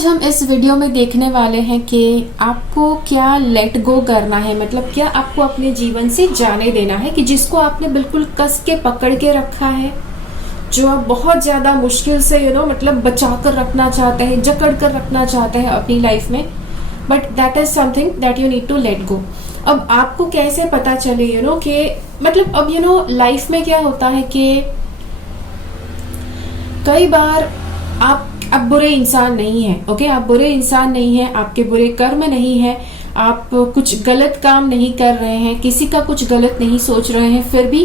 आज हम इस वीडियो में देखने वाले हैं कि आपको क्या लेट गो करना है, मतलब क्या आपको अपने जीवन से जाने देना है कि जिसको आपने बिल्कुल कस के पकड़ के रखा है, जो आप बहुत ज्यादा मुश्किल से मतलब बचा कर रखना चाहते हैं, जकड़ कर रखना चाहते हैं अपनी लाइफ में, but that is something that you need to let go. अब आपको कैसे पता चले कि मतलब अब लाइफ में क्या होता है कि कई बार आप बुरे इंसान नहीं है, ओके, आप बुरे इंसान नहीं है, आपके बुरे कर्म नहीं है, आप कुछ गलत काम नहीं कर रहे हैं, किसी का कुछ गलत नहीं सोच रहे हैं, फिर भी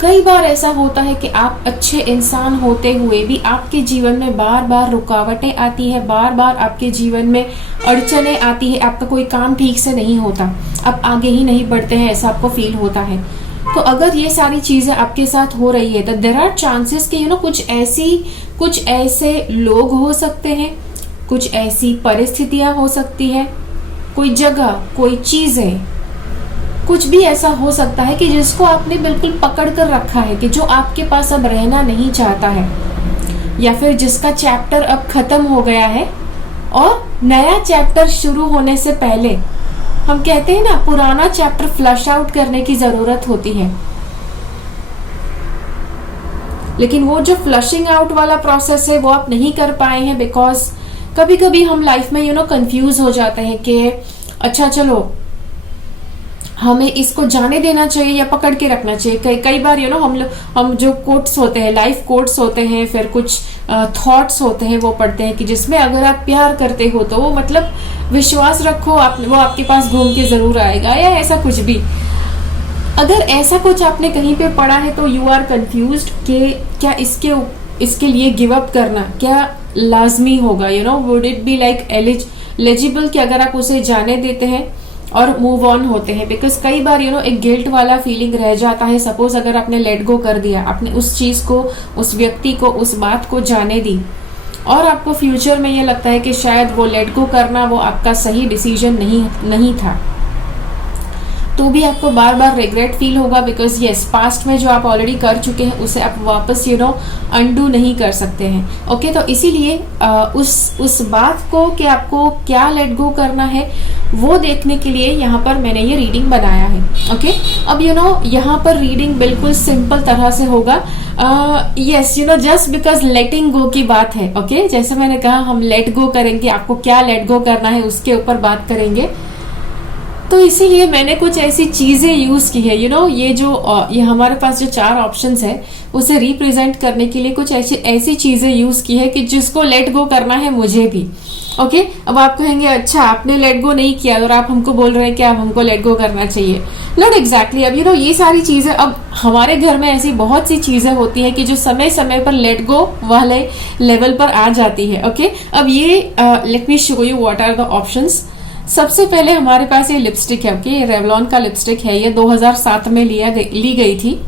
कई बार ऐसा होता है कि आप अच्छे इंसान होते हुए भी आपके जीवन में बार बार रुकावटें आती है, बार बार आपके जीवन में अड़चने आती है, आपका कोई काम ठीक से नहीं होता, आप आगे ही नहीं बढ़ते हैं, ऐसा आपको फील होता है। तो अगर ये सारी चीजें आपके साथ हो रही है तो देयर आर चांसेस कि कुछ ऐसे लोग हो सकते हैं, कुछ ऐसी परिस्थितियां हो सकती है, कोई जगह, कोई चीजें, कुछ भी ऐसा हो सकता है कि जिसको आपने बिल्कुल पकड़ कर रखा है कि जो आपके पास अब रहना नहीं चाहता है, या फिर जिसका चैप्टर अब खत्म हो गया है और नया चैप्टर शुरू होने से पहले हम कहते हैं ना, पुराना चैप्टर फ्लश आउट करने की जरूरत होती है। लेकिन वो जो फ्लशिंग आउट वाला प्रोसेस है वो आप नहीं कर पाए हैं, बिकॉज कभी कभी हम लाइफ में कंफ्यूज हो जाते हैं कि अच्छा चलो हमें इसको जाने देना चाहिए या पकड़ के रखना चाहिए। कई बार हम जो कोट्स होते हैं, लाइफ कोट्स होते हैं, फिर कुछ थॉट्स होते हैं, वो पढ़ते हैं कि जिसमें अगर आप प्यार करते हो तो वो मतलब विश्वास रखो वो आपके पास घूम के जरूर आएगा, या ऐसा कुछ भी। अगर ऐसा कुछ आपने कहीं पे पढ़ा है तो यू आर कंफ्यूज्ड कि क्या इसके लिए गिव अप करना क्या लाजमी होगा, would it be like eligible कि अगर आप उसे जाने देते हैं और मूव ऑन होते हैं। बिकॉज कई बार एक गिल्ट वाला फीलिंग रह जाता है। सपोज अगर आपने लेट गो कर दिया, आपने उस चीज को, उस व्यक्ति को, उस बात को जाने दी और आपको फ्यूचर में ये लगता है कि शायद वो लेट गो करना वो आपका सही डिसीजन नहीं था, तो भी आपको बार बार रिग्रेट फील होगा। बिकॉज यस, पास्ट में जो आप ऑलरेडी कर चुके हैं उसे आप वापस अंडू नहीं कर सकते हैं। ओके, तो इसीलिए उस बात को कि आपको क्या लेट गो करना है वो देखने के लिए यहाँ पर मैंने ये रीडिंग बनाया है। ओके, अब यहाँ पर रीडिंग बिल्कुल सिंपल तरह से होगा। यस, जस्ट बिकॉज लेटिंग गो की बात है। ओके, जैसे मैंने कहा हम लेट गो करेंगे, आपको क्या लेट गो करना है उसके ऊपर बात करेंगे, तो इसीलिए मैंने कुछ ऐसी चीजें यूज की है। ये हमारे पास जो 4 ऑप्शंस है उसे रिप्रेजेंट करने के लिए कुछ ऐसी चीजें यूज की है कि जिसको लेट गो करना है मुझे भी। ओके, अब आप कहेंगे अच्छा आपने लेट गो नहीं किया और आप हमको बोल रहे हैं कि आप हमको लेट गो करना चाहिए। Not exactly. अब ये सारी चीजें, अब हमारे घर में ऐसी बहुत सी चीजें होती है कि जो समय समय पर लेट गो वाले लेवल पर आ जाती है। ओके, अब ये let me show you what are the options. सबसे पहले हमारे पास ये लिपस्टिक है। ओके, ये रेवलॉन का लिपस्टिक है, ये 2007 में ली गई थी।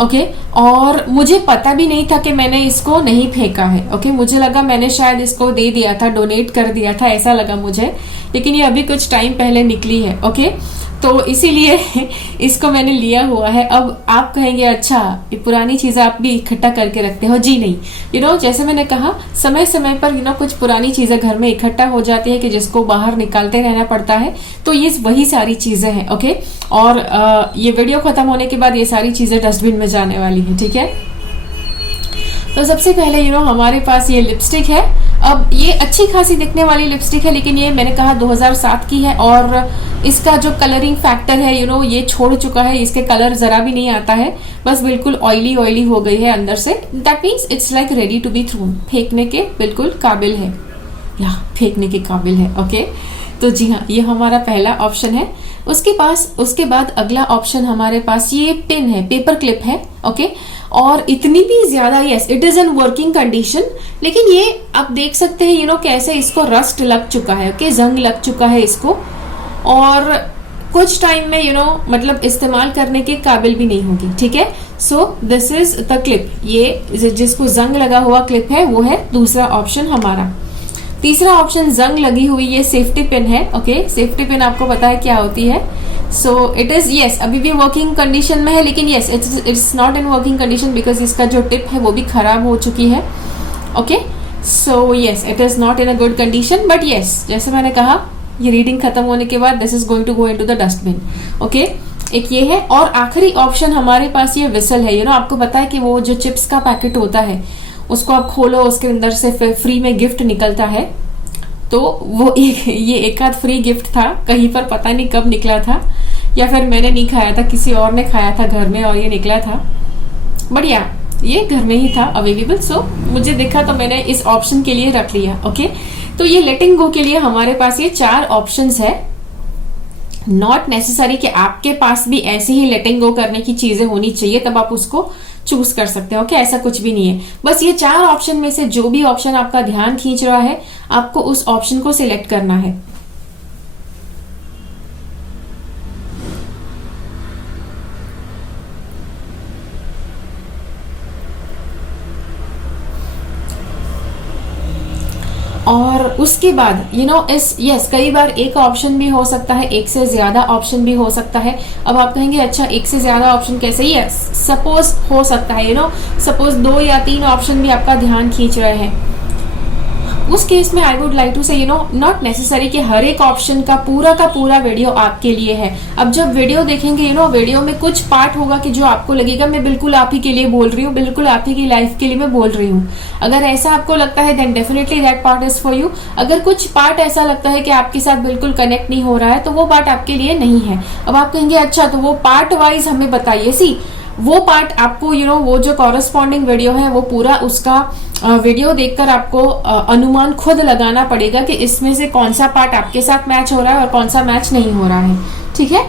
ओके, और मुझे पता भी नहीं था कि मैंने इसको नहीं फेंका है। ओके, मुझे लगा मैंने शायद इसको दे दिया था, डोनेट कर दिया था, ऐसा लगा मुझे, लेकिन ये अभी कुछ टाइम पहले निकली है। ओके, तो इसीलिए इसको मैंने लिया हुआ है। अब आप कहेंगे अच्छा ये पुरानी चीजें आप भी इकट्ठा करके रखते हो। जी नहीं, जैसे मैंने कहा समय समय पर कुछ पुरानी चीजें घर में इकट्ठा हो जाती है कि जिसको बाहर निकालते रहना पड़ता है, तो ये वही सारी चीजें हैं। ओके, और ये वीडियो खत्म होने के बाद ये सारी चीजें डस्टबिन में जाने वाली है। ठीक है, तो सबसे पहले हमारे पास ये लिपस्टिक है। अब ये अच्छी खासी दिखने वाली लिपस्टिक है, लेकिन ये मैंने कहा 2007 की है और इसका जो कलरिंग फैक्टर है ये छोड़ चुका है, इसके कलर जरा भी नहीं आता है, बस बिल्कुल ऑयली हो गई है अंदर से। That means it's like ready to be thrown, फेंकने के बिल्कुल काबिल है, या फेंकने के काबिल है। ओके, तो जी हाँ, ये हमारा पहला ऑप्शन है। उसके बाद अगला ऑप्शन हमारे पास ये पिन है, पेपर क्लिप है। ओके, और इतनी भी ज्यादा, yes it is in working condition, लेकिन ये आप देख सकते हैं कैसे इसको रस्ट लग चुका है। ओके, जंग लग चुका है इसको, और कुछ टाइम में मतलब इस्तेमाल करने के काबिल भी नहीं होगी। ठीक है, so this is the clip. ये जिसको जंग लगा हुआ क्लिप है वो है दूसरा ऑप्शन हमारा। तीसरा ऑप्शन जंग लगी हुई ये सेफ्टी पिन है। ओके, सेफ्टी पिन आपको पता है क्या होती है। सो इट इज, यस अभी भी वर्किंग कंडीशन में है, लेकिन yes it's not in working condition because इसका जो टिप है वो भी खराब हो चुकी है। Okay, so yes, it is not in a good condition, but yes, जैसे मैंने कहा, ये रीडिंग खत्म होने के बाद this is going to go into the dustbin. Okay, एक ये है। और आखिरी ऑप्शन हमारे पास ये विसल है। आपको पता है कि वो जो चिप्स का पैकेट होता है उसको आप खोलो, उसके अंदर से फ्री में गिफ्ट निकलता है। तो वो ये एक आध फ्री गिफ्ट था, कहीं पर पता नहीं कब निकला था, या फिर मैंने नहीं खाया था, किसी और ने खाया था घर में और ये निकला था। बढ़िया, ये घर में ही था अवेलेबल, सो मुझे देखा तो मैंने इस ऑप्शन के लिए रख लिया। ओके, तो ये लेटिंग गो के लिए हमारे पास ये 4 ऑप्शंस है। नॉट नेसेसरी कि आपके पास भी ऐसे ही लेटिंग गो करने की चीजें होनी चाहिए तब आप उसको चूज कर सकते हो। ओके, ऐसा कुछ भी नहीं है। बस ये 4 ऑप्शन में से जो भी ऑप्शन आपका ध्यान खींच रहा है, आपको उस ऑप्शन को सिलेक्ट करना है। और उसके बाद यस, कई बार एक ऑप्शन भी हो सकता है, एक से ज्यादा ऑप्शन भी हो सकता है। अब आप कहेंगे अच्छा, एक से ज्यादा ऑप्शन कैसे? यस, सपोज हो सकता है, सपोज 2 या 3 ऑप्शन भी आपका ध्यान खींच रहे हैं। उस केस में आई वुड लाइक टू से नॉट नेसेसरी कि हर एक ऑप्शन का पूरा वीडियो आपके लिए है। अब जब वीडियो देखेंगे, वीडियो में कुछ पार्ट होगा कि जो आपको लगेगा मैं बिल्कुल आप ही के लिए बोल रही हूँ, बिल्कुल आप ही की लाइफ के लिए मैं बोल रही हूँ। अगर ऐसा आपको लगता है then definitely that part is for you. अगर कुछ पार्ट ऐसा लगता है कि आपके साथ बिल्कुल कनेक्ट नहीं हो रहा है तो वो पार्ट आपके लिए नहीं है। अब आप कहेंगे अच्छा, तो वो पार्ट वाइज हमें बताइए। सी, वो पार्ट आपको वो जो कॉरेस्पॉन्डिंग वीडियो है वो पूरा उसका वीडियो देखकर आपको अनुमान खुद लगाना पड़ेगा कि इसमें से कौन सा पार्ट आपके साथ मैच हो रहा है और कौन सा मैच नहीं हो रहा है। ठीक है,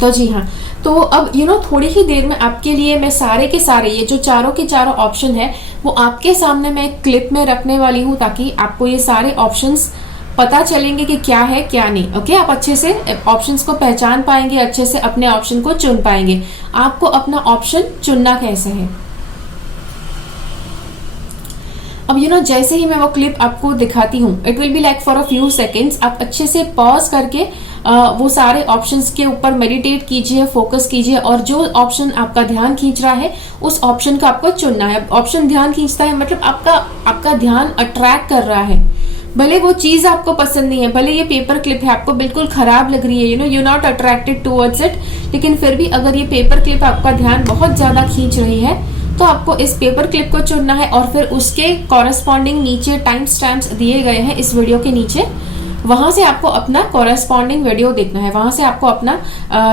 तो जी हाँ, तो अब थोड़ी ही देर में आपके लिए मैं सारे के सारे ये जो चारों के चारों ऑप्शन है वो आपके सामने मैं एक क्लिप में रखने वाली हूँ, ताकि आपको ये सारे ऑप्शंस पता चलेंगे कि क्या है क्या नहीं। ओके, आप अच्छे से ऑप्शंस को पहचान पाएंगे, अच्छे से अपने ऑप्शन को चुन पाएंगे। आपको अपना ऑप्शन चुनना कैसे है, अब जैसे ही मैं वो क्लिप आपको दिखाती हूँ, it will be like for a few seconds. आप अच्छे से पॉज करके वो सारे ऑप्शंस के ऊपर मेडिटेट कीजिए, फोकस कीजिए, और जो ऑप्शन आपका ध्यान खींच रहा है उस ऑप्शन का आपको चुनना है। ऑप्शन ध्यान खींचता है मतलब आपका ध्यान अट्रैक्ट कर रहा है। भले वो चीज आपको पसंद नहीं है, भले ये पेपर क्लिप है आपको बिल्कुल खराब लग रही है, you not attracted towards it, लेकिन फिर भी अगर ये पेपर क्लिप आपका ध्यान बहुत ज्यादा खींच रही है तो आपको इस पेपर क्लिप को चुनना है, और फिर उसके कॉरेस्पॉन्डिंग नीचे टाइम स्टैम्प्स दिए गए हैं इस वीडियो के नीचे, वहां से आपको अपना कॉरेस्पॉन्डिंग वीडियो देखना है, वहां से आपको अपना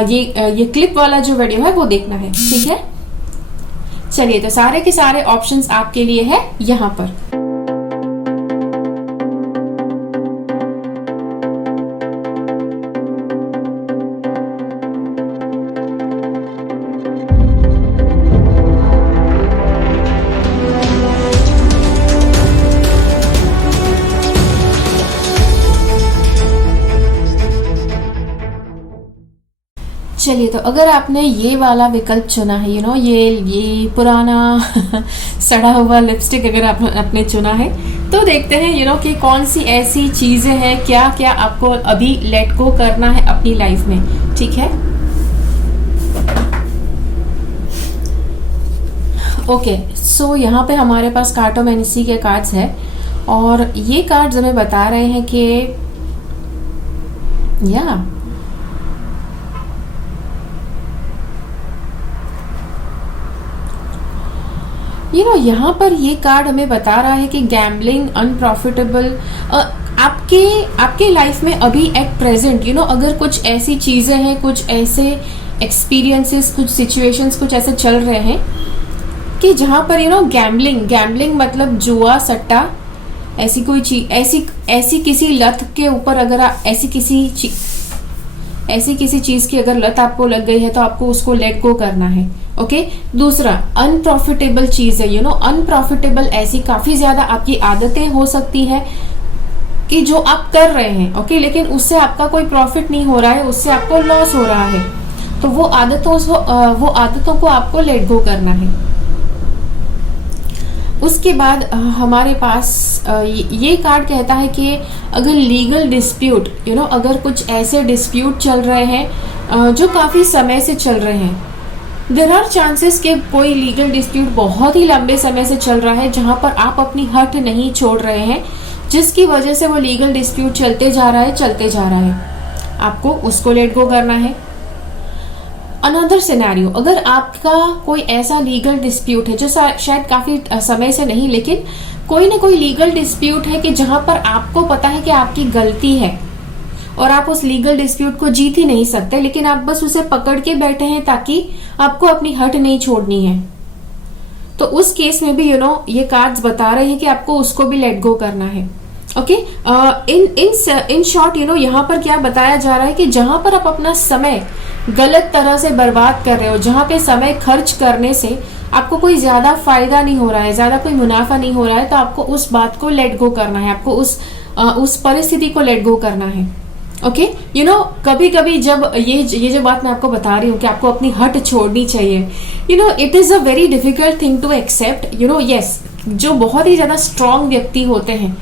ये क्लिप वाला जो वीडियो है वो देखना है। ठीक है, चलिए, तो सारे के सारे ऑप्शंस आपके लिए है यहाँ पर। चलिए, तो अगर आपने ये वाला विकल्प चुना है, ये पुराना सड़ा हुआ लिपस्टिक अगर आपने चुना है, तो देखते हैं कि कौन सी ऐसी चीजें हैं, क्या क्या आपको अभी लेट गो करना है अपनी लाइफ में। ठीक है, ओके, सो यहाँ पे हमारे पास कार्टोमेनिसी के कार्ड्स है, और ये कार्ड्स हमें बता रहे हैं कि यहाँ पर ये कार्ड हमें बता रहा है कि गैम्बलिंग अनप्रॉफिटेबल आपके लाइफ में अभी एट प्रेजेंट अगर कुछ ऐसी चीजें हैं, कुछ ऐसे एक्सपीरियंसेस, कुछ सिचुएशंस कुछ ऐसे चल रहे हैं कि जहां पर गैम्बलिंग मतलब जुआ सट्टा, ऐसी कोई चीज, ऐसी किसी लत के ऊपर अगर आप ऐसी किसी चीज की अगर लत आपको लग गई है तो आपको उसको लेट गो करना है। ओके, दूसरा अनप्रॉफिटेबल चीज है, अनप्रॉफिटेबल ऐसी काफी ज्यादा आपकी आदतें हो सकती है कि जो आप कर रहे हैं, ओके, लेकिन उससे आपका कोई प्रॉफिट नहीं हो रहा है, उससे आपको लॉस हो रहा है, तो वो आदतों को आपको लेट गो करना है। उसके बाद हमारे पास ये कार्ड कहता है कि अगर लीगल डिस्प्यूट, अगर कुछ ऐसे डिस्प्यूट चल रहे हैं जो काफी समय से चल रहे हैं, देयर आर चांसेस कि कोई लीगल डिस्प्यूट बहुत ही लंबे समय से चल रहा है जहां पर आप अपनी हट नहीं छोड़ रहे हैं, जिसकी वजह से वो लीगल डिस्प्यूट चलते जा रहा है। आपको उसको लेट गो करना है। अनदर सिनेरियो, अगर आपका कोई ऐसा लीगल डिस्प्यूट है जो शायद काफी समय से नहीं, लेकिन कोई ना कोई लीगल डिस्प्यूट है कि जहां पर आपको पता है कि आपकी गलती है और आप उस लीगल डिस्प्यूट को जीत ही नहीं सकते, लेकिन आप बस उसे पकड़ के बैठे हैं ताकि आपको अपनी हट नहीं छोड़नी है, तो उस केस में भी ये कार्ड्स बता रहे हैं कि आपको उसको भी लेट गो करना है। ओके, इन शॉर्ट यहाँ पर क्या बताया जा रहा है कि जहां पर आप अपना समय गलत तरह से बर्बाद कर रहे हो, जहां पे समय खर्च करने से आपको कोई ज्यादा फायदा नहीं हो रहा है, ज्यादा कोई मुनाफा नहीं हो रहा है, तो आपको उस बात को लेट गो करना है, आपको उस परिस्थिति को लेट गो करना है। ओके, कभी कभी जब ये जो बात मैं आपको बता रही हूँ कि आपको अपनी हट छोड़नी चाहिए, it is a very difficult thing to accept. Yes, जो बहुत ही ज्यादा स्ट्रांग व्यक्ति होते हैं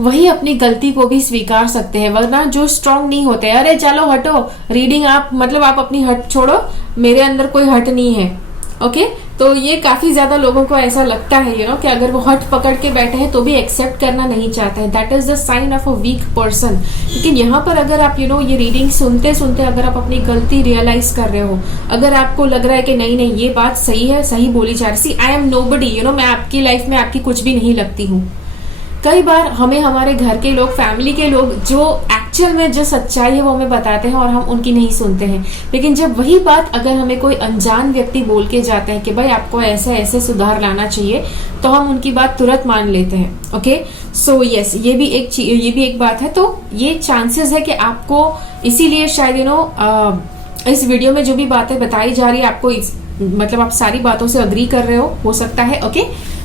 वही अपनी गलती को भी स्वीकार सकते हैं, वरना जो स्ट्रांग नहीं होते, अरे चलो हटो, रीडिंग आप आप अपनी हट छोड़ो, मेरे अंदर कोई हट नहीं है। ओके, तो ये काफी ज्यादा लोगों को ऐसा लगता है कि अगर वो हट पकड़ के बैठे हैं तो भी एक्सेप्ट करना नहीं चाहते हैं, that is the sign of a weak person. लेकिन यहाँ पर अगर आप ये रीडिंग सुनते सुनते अगर आप अपनी गलती रियलाइज कर रहे हो, अगर आपको लग रहा है कि नहीं नहीं ये बात सही है, सही बोली जा रही, सी आई एम नोबडी, मैं आपकी लाइफ में आपकी कुछ भी नहीं लगती हूँ। कई बार हमें हमारे घर के लोग, फैमिली के लोग जो एक्चुअल में जो सच्चाई है वो हमें बताते हैं और हम उनकी नहीं सुनते हैं, लेकिन जब वही बात अगर हमें कोई अनजान व्यक्ति बोल के जाते हैं कि भाई आपको ऐसे ऐसे सुधार लाना चाहिए, तो हम उनकी बात तुरंत मान लेते हैं। ओके, सो यस, ये भी एक बात है। तो ये चांसेस है कि आपको, इसीलिए शायद इस वीडियो में जो भी बातें बताई जा रही है आपको आप सारी बातों से अग्री कर रहे हो सकता है। ओके,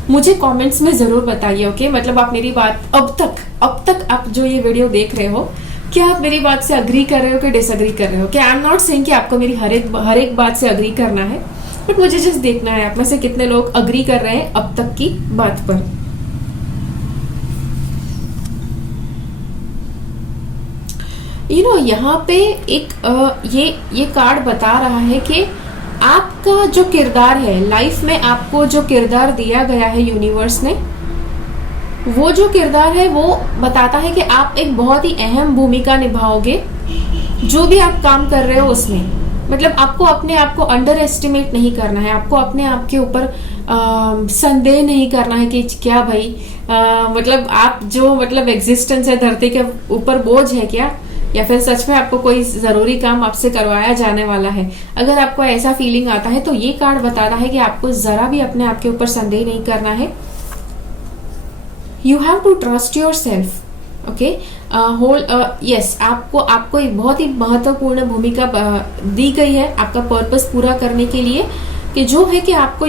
मुझे कमेंट्स में जरूर बताइए। ओके, आप मेरी बात अब तक आप जो ये वीडियो देख रहे हो, क्या आप मेरी बात से अग्री कर रहे हो कि डिसअग्री कर रहे हो? क्या आई एम नॉट सेइंग कि आपको मेरी हर एक बात से अग्री करना है, बट मुझे जस्ट देखना है आप में से कितने लोग अग्री कर रहे हैं अब तक की बात पर। यहाँ पे एक ये कार्ड बता रहा है कि आपका जो किरदार है लाइफ में, आपको जो किरदार दिया गया है यूनिवर्स ने, वो जो किरदार है वो बताता है कि आप एक बहुत ही अहम भूमिका निभाओगे जो भी आप काम कर रहे हो उसमें। आपको अपने आप को अंडर एस्टिमेट नहीं करना है, आपको अपने आप के ऊपर संदेह नहीं करना है कि क्या भाई आप जो एग्जिस्टेंस है धरती के ऊपर बोझ है क्या, या फिर सच में आपको कोई जरूरी काम आपसे करवाया जाने वाला है। अगर आपको ऐसा फीलिंग आता है तो ये कार्ड बताता है कि आपको जरा भी अपने आप के ऊपर संदेह नहीं करना है। You have to trust yourself. Okay, yes, आपको एक बहुत ही महत्वपूर्ण भूमिका दी गई है आपका पर्पस पूरा करने के लिए, कि जो है कि आपको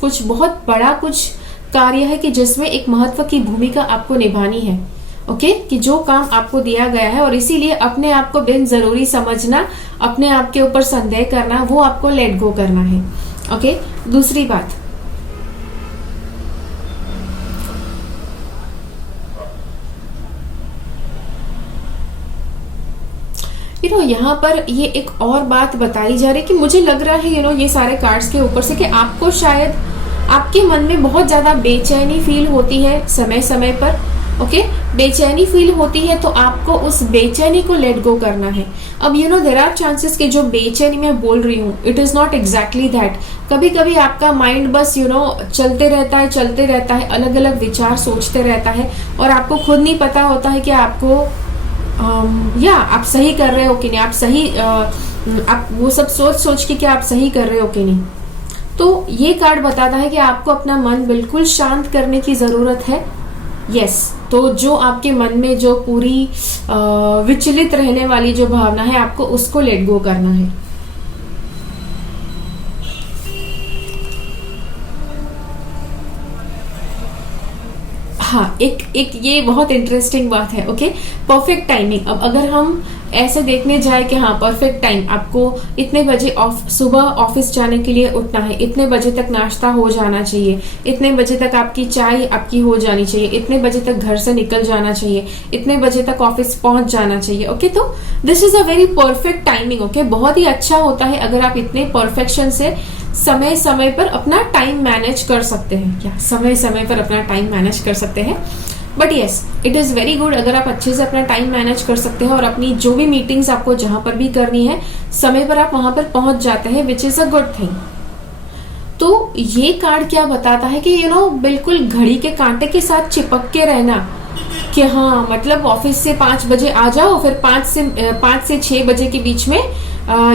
कुछ बहुत बड़ा कुछ कार्य है कि जिसमें एक महत्व की भूमिका आपको निभानी है। ओके, कि जो काम आपको दिया गया है, और इसीलिए अपने आप को बिन जरूरी समझना, अपने आप के ऊपर संदेह करना, वो आपको लेट गो करना है। ओके, दूसरी बात, यहाँ पर ये एक और बात बताई जा रही है कि मुझे लग रहा है ये सारे कार्ड्स के ऊपर से कि आपको शायद आपके मन में बहुत ज्यादा बेचैनी फील होती है समय समय पर। ओके, बेचैनी फील होती है तो आपको उस बेचैनी को लेट गो करना है। अब देयर आर चांसेस कि जो बेचैनी मैं बोल रही हूँ, it is not exactly that. कभी कभी आपका माइंड बस चलते रहता है, अलग अलग विचार सोचते रहता है, और आपको खुद नहीं पता होता है कि आपको आप सही कर रहे हो कि नहीं, आप वो सब सोच के क्या आप सही कर रहे हो कि नहीं। तो ये कार्ड बताता है कि आपको अपना मन बिल्कुल शांत करने की जरूरत है। यस, तो जो आपके मन में जो पूरी विचलित रहने वाली जो भावना है, आपको उसको लेट गो करना है। हाँ, एक ये बहुत इंटरेस्टिंग बात है। Okay, perfect timing. अब अगर हम ऐसे देखने जाए कि हाँ परफेक्ट टाइम, आपको इतने बजे सुबह ऑफिस जाने के लिए उठना है, इतने बजे तक नाश्ता हो जाना चाहिए, इतने बजे तक आपकी चाय आपकी हो जानी चाहिए, इतने बजे तक घर से निकल जाना चाहिए, इतने बजे तक ऑफिस पहुंच जाना चाहिए। ओके, तो this is a very perfect timing. Okay, बहुत ही अच्छा होता है अगर आप इतने परफेक्शन से समय समय पर अपना टाइम मैनेज कर सकते हैं, या समय समय पर अपना टाइम मैनेज कर सकते हैं। But yes, it is very good अगर आप अच्छे से अपना टाइम मैनेज कर सकते हैं और अपनी जो भी मीटिंग्स आपको जहां पर भी करनी है समय पर आप वहां पर पहुंच जाते हैं, which is a good thing. तो ये कार्ड क्या बताता है कि बिल्कुल घड़ी के कांटे के साथ चिपक के रहना, कि हाँ मतलब ऑफिस से 5 बजे आ जाओ, फिर 5 से 6 बजे के बीच में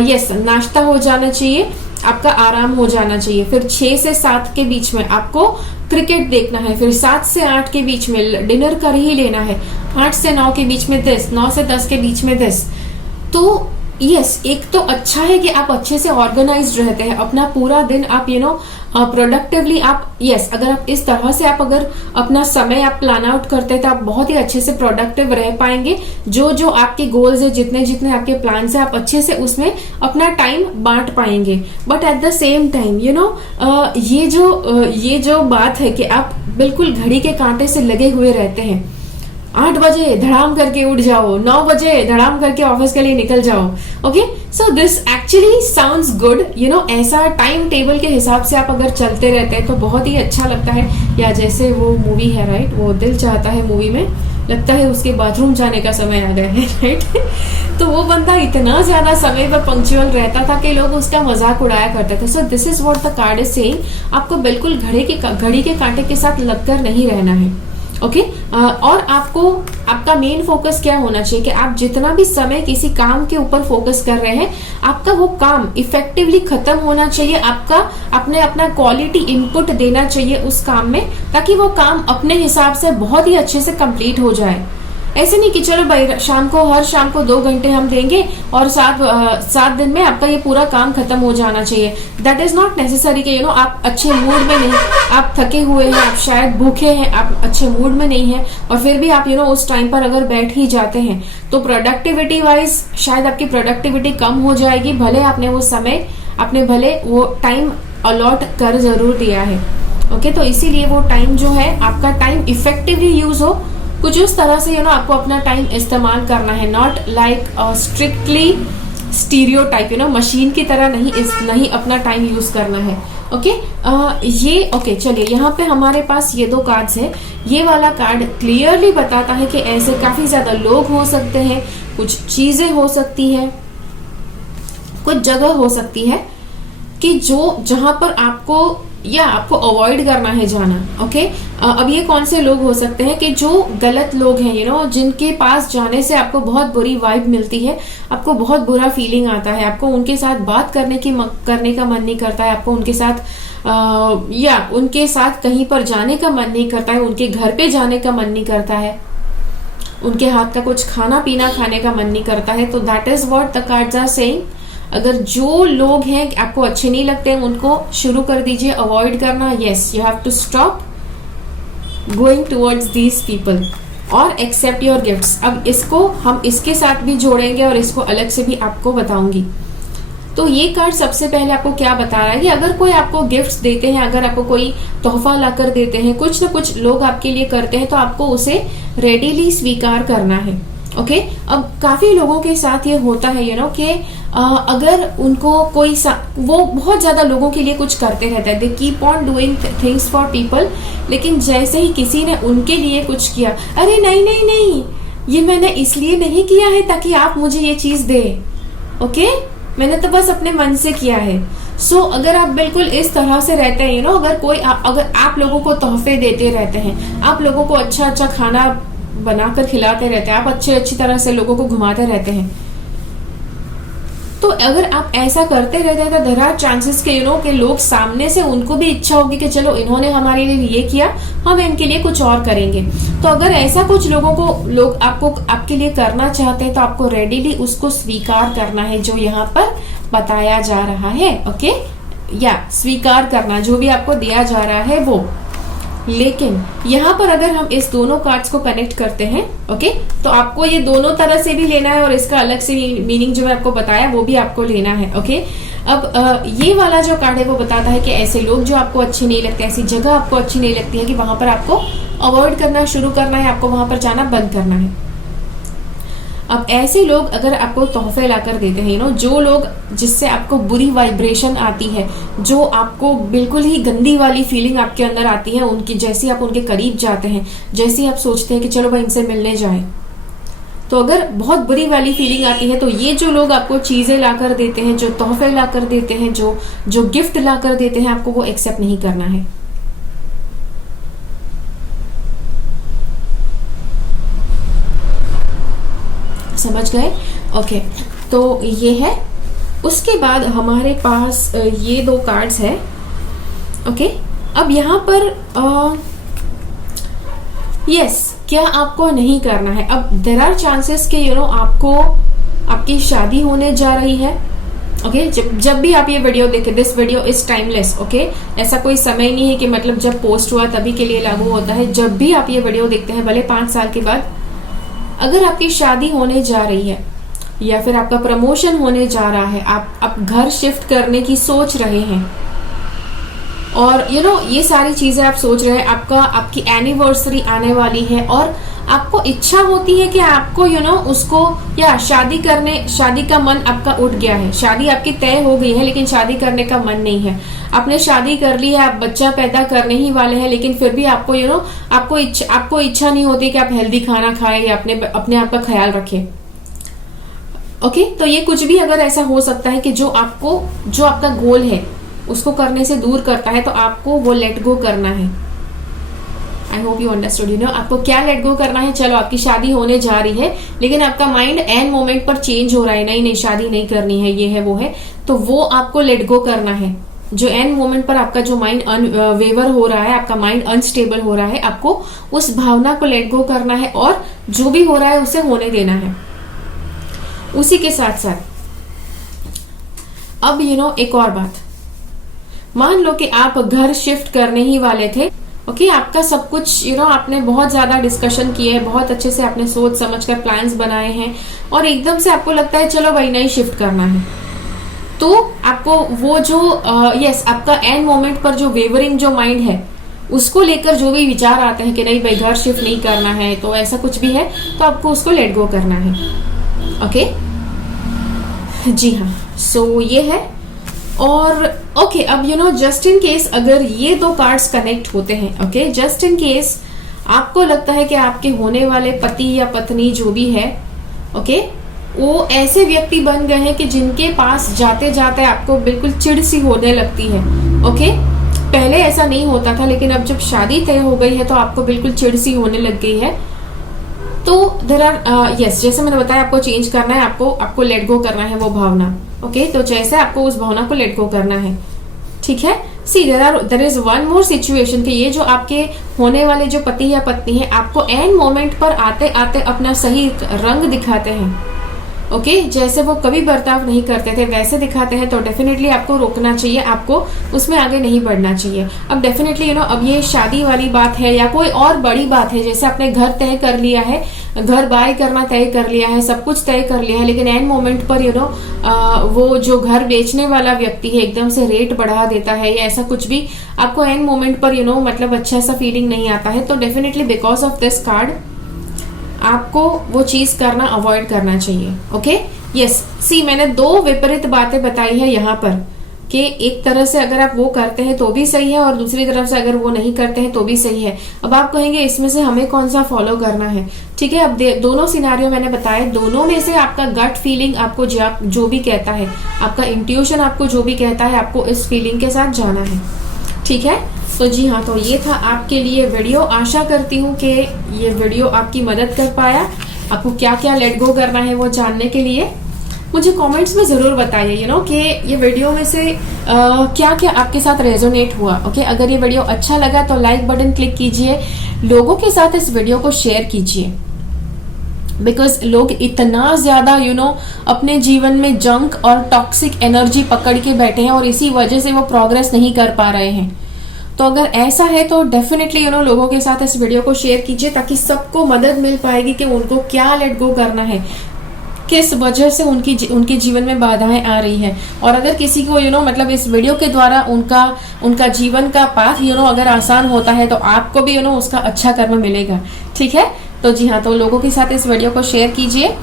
यस नाश्ता हो जाना चाहिए, आपका आराम हो जाना चाहिए, फिर 6 से 7 के बीच में आपको क्रिकेट देखना है, फिर 7 से 8 के बीच में डिनर कर ही लेना है, 8 से 9 के बीच में दिस, 9 से 10 के बीच में दिस। तो यस, एक तो अच्छा है कि आप अच्छे से ऑर्गेनाइज्ड रहते हैं, अपना पूरा दिन आप प्रोडक्टिवली आप अगर आप इस तरह से आप अगर अपना समय आप प्लान आउट करते हैं तो आप बहुत ही अच्छे से प्रोडक्टिव रह पाएंगे। जो जो आपके गोल्स है, जितने जितने आपके प्लान है, आप अच्छे से उसमें अपना टाइम बांट पाएंगे। But at the same time ये जो बात है कि आप बिल्कुल घड़ी के कांटे से लगे हुए रहते हैं, 8 बजे धड़ाम करके उठ जाओ, 9 बजे धड़ाम करके ऑफिस के लिए निकल जाओ। Okay, so this actually sounds good. ऐसा टाइम टेबल के हिसाब से आप अगर चलते रहते हैं तो बहुत ही अच्छा लगता है। या जैसे वो मूवी है राइट, वो दिल चाहता है मूवी में लगता है उसके बाथरूम जाने का समय आ गया है राइट। तो वो बंदा इतना ज्यादा समय पर पंक्चुअल रहता था कि लोग उसका मजाक उड़ाया करते थे। So this is what the card is saying, आपको बिल्कुल घड़ी के कांटे के साथ लगकर नहीं रहना है। ओके, और आपका मेन फोकस क्या होना चाहिए कि आप जितना भी समय किसी काम के ऊपर फोकस कर रहे हैं, आपका वो काम इफेक्टिवली खत्म होना चाहिए। आपका अपना क्वालिटी इनपुट देना चाहिए उस काम में, ताकि वो काम अपने हिसाब से बहुत ही अच्छे से कंप्लीट हो जाए। ऐसे नहीं कि चलो भाई हर शाम को 2 घंटे हम देंगे और 7 दिन में आपका ये पूरा काम खत्म हो जाना चाहिए। दैट इज नॉट नेसेसरी कि आप अच्छे मूड में नहीं, आप थके हुए हैं, आप शायद भूखे हैं, आप अच्छे मूड में नहीं है, और फिर भी आप उस टाइम पर अगर बैठ ही जाते हैं तो प्रोडक्टिविटी वाइज शायद आपकी प्रोडक्टिविटी कम हो जाएगी। भले वो टाइम अलॉट कर जरूर दिया है। ओके, तो इसीलिए वो टाइम जो है आपका टाइम इफेक्टिवली यूज हो, कुछ उस तरह से आपको अपना टाइम इस्तेमाल करना है। Not like strictly stereotype, machine की तरह नहीं अपना टाइम यूज करना है। ओके, चलिए यहाँ पे हमारे पास ये 2 कार्ड्स है। ये वाला कार्ड क्लियरली बताता है कि ऐसे काफी ज्यादा लोग हो सकते हैं, कुछ चीजें हो सकती है, कुछ जगह हो सकती है कि जहां पर आपको अवॉइड करना है जाना। ओके, अब ये कौन से लोग हो सकते हैं कि जो गलत लोग हैं, जिनके पास जाने से आपको बहुत बुरी वाइब मिलती है, आपको बहुत बुरा फीलिंग आता है, आपको उनके साथ बात करने का मन नहीं करता है, आपको उनके साथ कहीं पर जाने का मन नहीं करता है, उनके घर पे जाने का मन नहीं करता है, उनके हाथ का कुछ खाना पीना खाने का मन नहीं करता है। तो that is what the cards are saying. अगर जो लोग हैं आपको अच्छे नहीं लगते हैं, उनको शुरू कर दीजिए अवॉइड करना। Yes, you have to stop going towards these people और एक्सेप्ट योर गिफ्ट्स। अब इसको हम इसके साथ भी जोड़ेंगे और इसको अलग से भी आपको बताऊंगी। तो ये कार्ड सबसे पहले आपको क्या बता रहा है कि अगर कोई आपको गिफ्ट्स देते हैं, अगर आपको कोई तोहफा लाकर देते हैं, कुछ ना कुछ लोग आपके लिए करते हैं, तो आपको उसे रेडीली स्वीकार करना है। ओके, अब काफी लोगों के साथ ये होता है कि अगर उनको वो बहुत ज्यादा लोगों के लिए कुछ करते रहते हैं, they keep on doing things for people, लेकिन जैसे ही किसी ने उनके लिए कुछ किया, अरे नहीं नहीं नहीं, ये मैंने इसलिए नहीं किया है ताकि आप मुझे ये चीज दे। ओके, मैंने तो बस अपने मन से किया है। सो अगर आप बिल्कुल इस तरह से रहते हैं, अगर आप लोगों को तोहफे देते रहते हैं, आप लोगों को अच्छा अच्छा खाना बनाकर खिलाते रहते हैं, आप अच्छी तरह से लोगों को घुमाते रहते हैं, तो अगर आप ऐसा करते रहते हैं तो देयर आर चांसेस के लोग सामने से उनको भी इच्छा होगी कि चलो इन्होंने हमारे लिए ये किया, हम इनके लिए कुछ और करेंगे। तो अगर ऐसा कुछ लोग आपके लिए करना चाहते हैं तो आपको रेडीली उसको स्वीकार करना है, जो यहाँ पर बताया जा रहा है। ओके, या स्वीकार करना जो भी आपको दिया जा रहा है वो। लेकिन यहाँ पर अगर हम इस दोनों कार्ड्स को कनेक्ट करते हैं, ओके, तो आपको ये दोनों तरह से भी लेना है और इसका अलग से मीनिंग जो मैं आपको बताया वो भी आपको लेना है, ओके। अब ये वाला जो कार्ड है वो बताता है कि ऐसे लोग जो आपको अच्छे नहीं लगते, ऐसी जगह आपको अच्छी नहीं लगती है कि वहां पर आपको अवॉइड करना शुरू करना है, आपको वहां पर जाना बंद करना है। अब ऐसे लोग अगर आपको तोहफे लाकर देते हैं, जो लोग जिससे आपको बुरी वाइब्रेशन आती है, जो आपको बिल्कुल ही गंदी वाली फीलिंग आपके अंदर आती है, उनकी जैसे आप उनके करीब जाते हैं, जैसे आप सोचते हैं कि चलो भाई इनसे मिलने जाए, तो अगर बहुत बुरी वाली फीलिंग आती है, तो ये जो लोग आपको चीजें लाकर देते हैं, जो तोहफे लाकर देते हैं, जो गिफ्ट लाकर देते हैं, आपको वो एक्सेप्ट नहीं करना है। समझ गए? ओके, तो ये है। उसके बाद हमारे पास ये दो कार्ड्स है, ओके। अब यहाँ पर यस, क्या आपको नहीं करना है। अब देयर आर चांसेस कि आपको आपकी शादी होने जा रही है, ओके। जब भी आप ये वीडियो देखें, this video is timeless, okay. ऐसा कोई समय नहीं है कि मतलब जब पोस्ट हुआ तभी के लिए लागू होता है। जब भी आप ये वीडियो देखते हैं, भले 5 साल के बाद, अगर आपकी शादी होने जा रही है या फिर आपका प्रमोशन होने जा रहा है, आप घर शिफ्ट करने की सोच रहे हैं और ये सारी चीजें आप सोच रहे हैं, आपकी एनिवर्सरी आने वाली है और आपको इच्छा होती है कि आपको उसको या शादी का मन आपका उठ गया है, शादी आपकी तय हो गई है लेकिन शादी करने का मन नहीं है। आपने शादी कर ली है, आप बच्चा पैदा करने ही वाले हैं, लेकिन फिर भी आपको आपको इच्छा नहीं होती कि आप हेल्दी खाना खाएं या अपने आप का ख्याल रखें, ओके। तो ये कुछ भी अगर ऐसा हो सकता है कि जो आपका गोल है उसको करने से दूर करता है, तो आपको वो लेट गो करना है। I hope you understood. आपको क्या लेट गो करना है। चलो, आपकी शादी होने जा रही है लेकिन आपका माइंड एन मोमेंट पर चेंज हो रहा है, नहीं शादी नहीं करनी है, ये है वो है, तो वो आपको लेट गो करना है। जो एन मोमेंट पर आपका जो माइंड वेवर हो रहा है, आपका माइंड अनस्टेबल हो रहा है, आपको उस भावना को लेट गो करना है और जो भी हो रहा है उसे होने देना है। उसी के साथ साथ अब एक और बात, मान लो कि आप घर शिफ्ट करने ही वाले थे, ओके। आपका सब कुछ आपने बहुत ज्यादा डिस्कशन किए है, बहुत अच्छे से आपने सोच समझकर प्लान्स बनाए हैं और एकदम से आपको लगता है चलो भाई नहीं शिफ्ट करना है, तो आपको वो जो आपका एंड मोमेंट पर जो वेवरिंग जो माइंड है उसको लेकर जो भी विचार आते हैं कि नहीं भाई घर शिफ्ट नहीं करना है, तो ऐसा कुछ भी है तो आपको उसको लेट गो करना है, ओके। जी हाँ, सो ये है। और ओके, अब जस्ट इन केस अगर ये दो कार्ड्स कनेक्ट होते हैं, ओके, जस्ट इन केस आपको लगता है कि आपके होने वाले पति या पत्नी जो भी है, ओके, वो ऐसे व्यक्ति बन गए हैं कि जिनके पास जाते जाते आपको बिल्कुल चिढ़ सी होने लगती है, ओके। पहले ऐसा नहीं होता था लेकिन अब जब शादी तय हो गई है तो आपको बिल्कुल चिढ़ सी होने लग गई है। तो देयर आर जैसे मैंने बताया, आपको चेंज करना है, आपको लेट गो करना है वो भावना, ओके। तो जैसे आपको उस भावना को लेट गो करना है, ठीक है। See there is one more situation कि ये जो आपके होने वाले जो पति या पत्नी है आपको एंड मोमेंट पर आते आते अपना सही रंग दिखाते हैं, ओके। जैसे वो कभी बर्ताव नहीं करते थे वैसे दिखाते हैं, तो डेफिनेटली आपको रोकना चाहिए, आपको उसमें आगे नहीं बढ़ना चाहिए। अब डेफिनेटली अब ये शादी वाली बात है या कोई और बड़ी बात है, जैसे आपने घर तय कर लिया है, घर बाय करना तय कर लिया है, सब कुछ तय कर लिया है, लेकिन एंड मोमेंट पर वो जो घर बेचने वाला व्यक्ति है एकदम से रेट बढ़ा देता है या ऐसा कुछ भी आपको एंड मोमेंट पर मतलब अच्छा सा फीलिंग नहीं आता है, तो definitely because of this card आपको वो चीज करना अवॉइड करना चाहिए, ओके। यस, सी मैंने दो विपरीत बातें बताई है यहाँ पर कि एक तरह से अगर आप वो करते हैं तो भी सही है और दूसरी तरफ से अगर वो नहीं करते हैं तो भी सही है। अब आप कहेंगे इसमें से हमें कौन सा फॉलो करना है, ठीक है। अब दोनों सिनारियो मैंने बताए, दोनों में से आपका गट फीलिंग आपको जो भी कहता है, आपका इंट्यूशन आपको जो भी कहता है, आपको इस फीलिंग के साथ जाना है, ठीक है। तो जी हाँ, तो ये था आपके लिए वीडियो। आशा करती हूँ कि ये वीडियो आपकी मदद कर पाया। आपको क्या क्या लेट गो करना है वो जानने के लिए मुझे कमेंट्स में जरूर बताइए कि ये वीडियो में से क्या क्या आपके साथ रेजोनेट हुआ, ओके। अगर ये वीडियो अच्छा लगा तो लाइक बटन क्लिक कीजिए, लोगों के साथ इस वीडियो को शेयर कीजिए, बिकॉज लोग इतना ज्यादा अपने जीवन में जंक और टॉक्सिक एनर्जी पकड़ के बैठे हैं और इसी वजह से वो प्रोग्रेस नहीं कर पा रहे हैं। तो अगर ऐसा है तो डेफिनेटली लोगों के साथ इस वीडियो को शेयर कीजिए, ताकि सबको मदद मिल पाएगी कि उनको क्या लेट गो करना है, किस वजह से उनके जीवन में बाधाएं आ रही है। और अगर किसी को मतलब इस वीडियो के द्वारा उनका जीवन का पाथ अगर आसान होता है, तो आपको भी उसका अच्छा कर्म मिलेगा। ठीक है, तो जी हाँ, तो लोगों के साथ इस वीडियो को शेयर कीजिए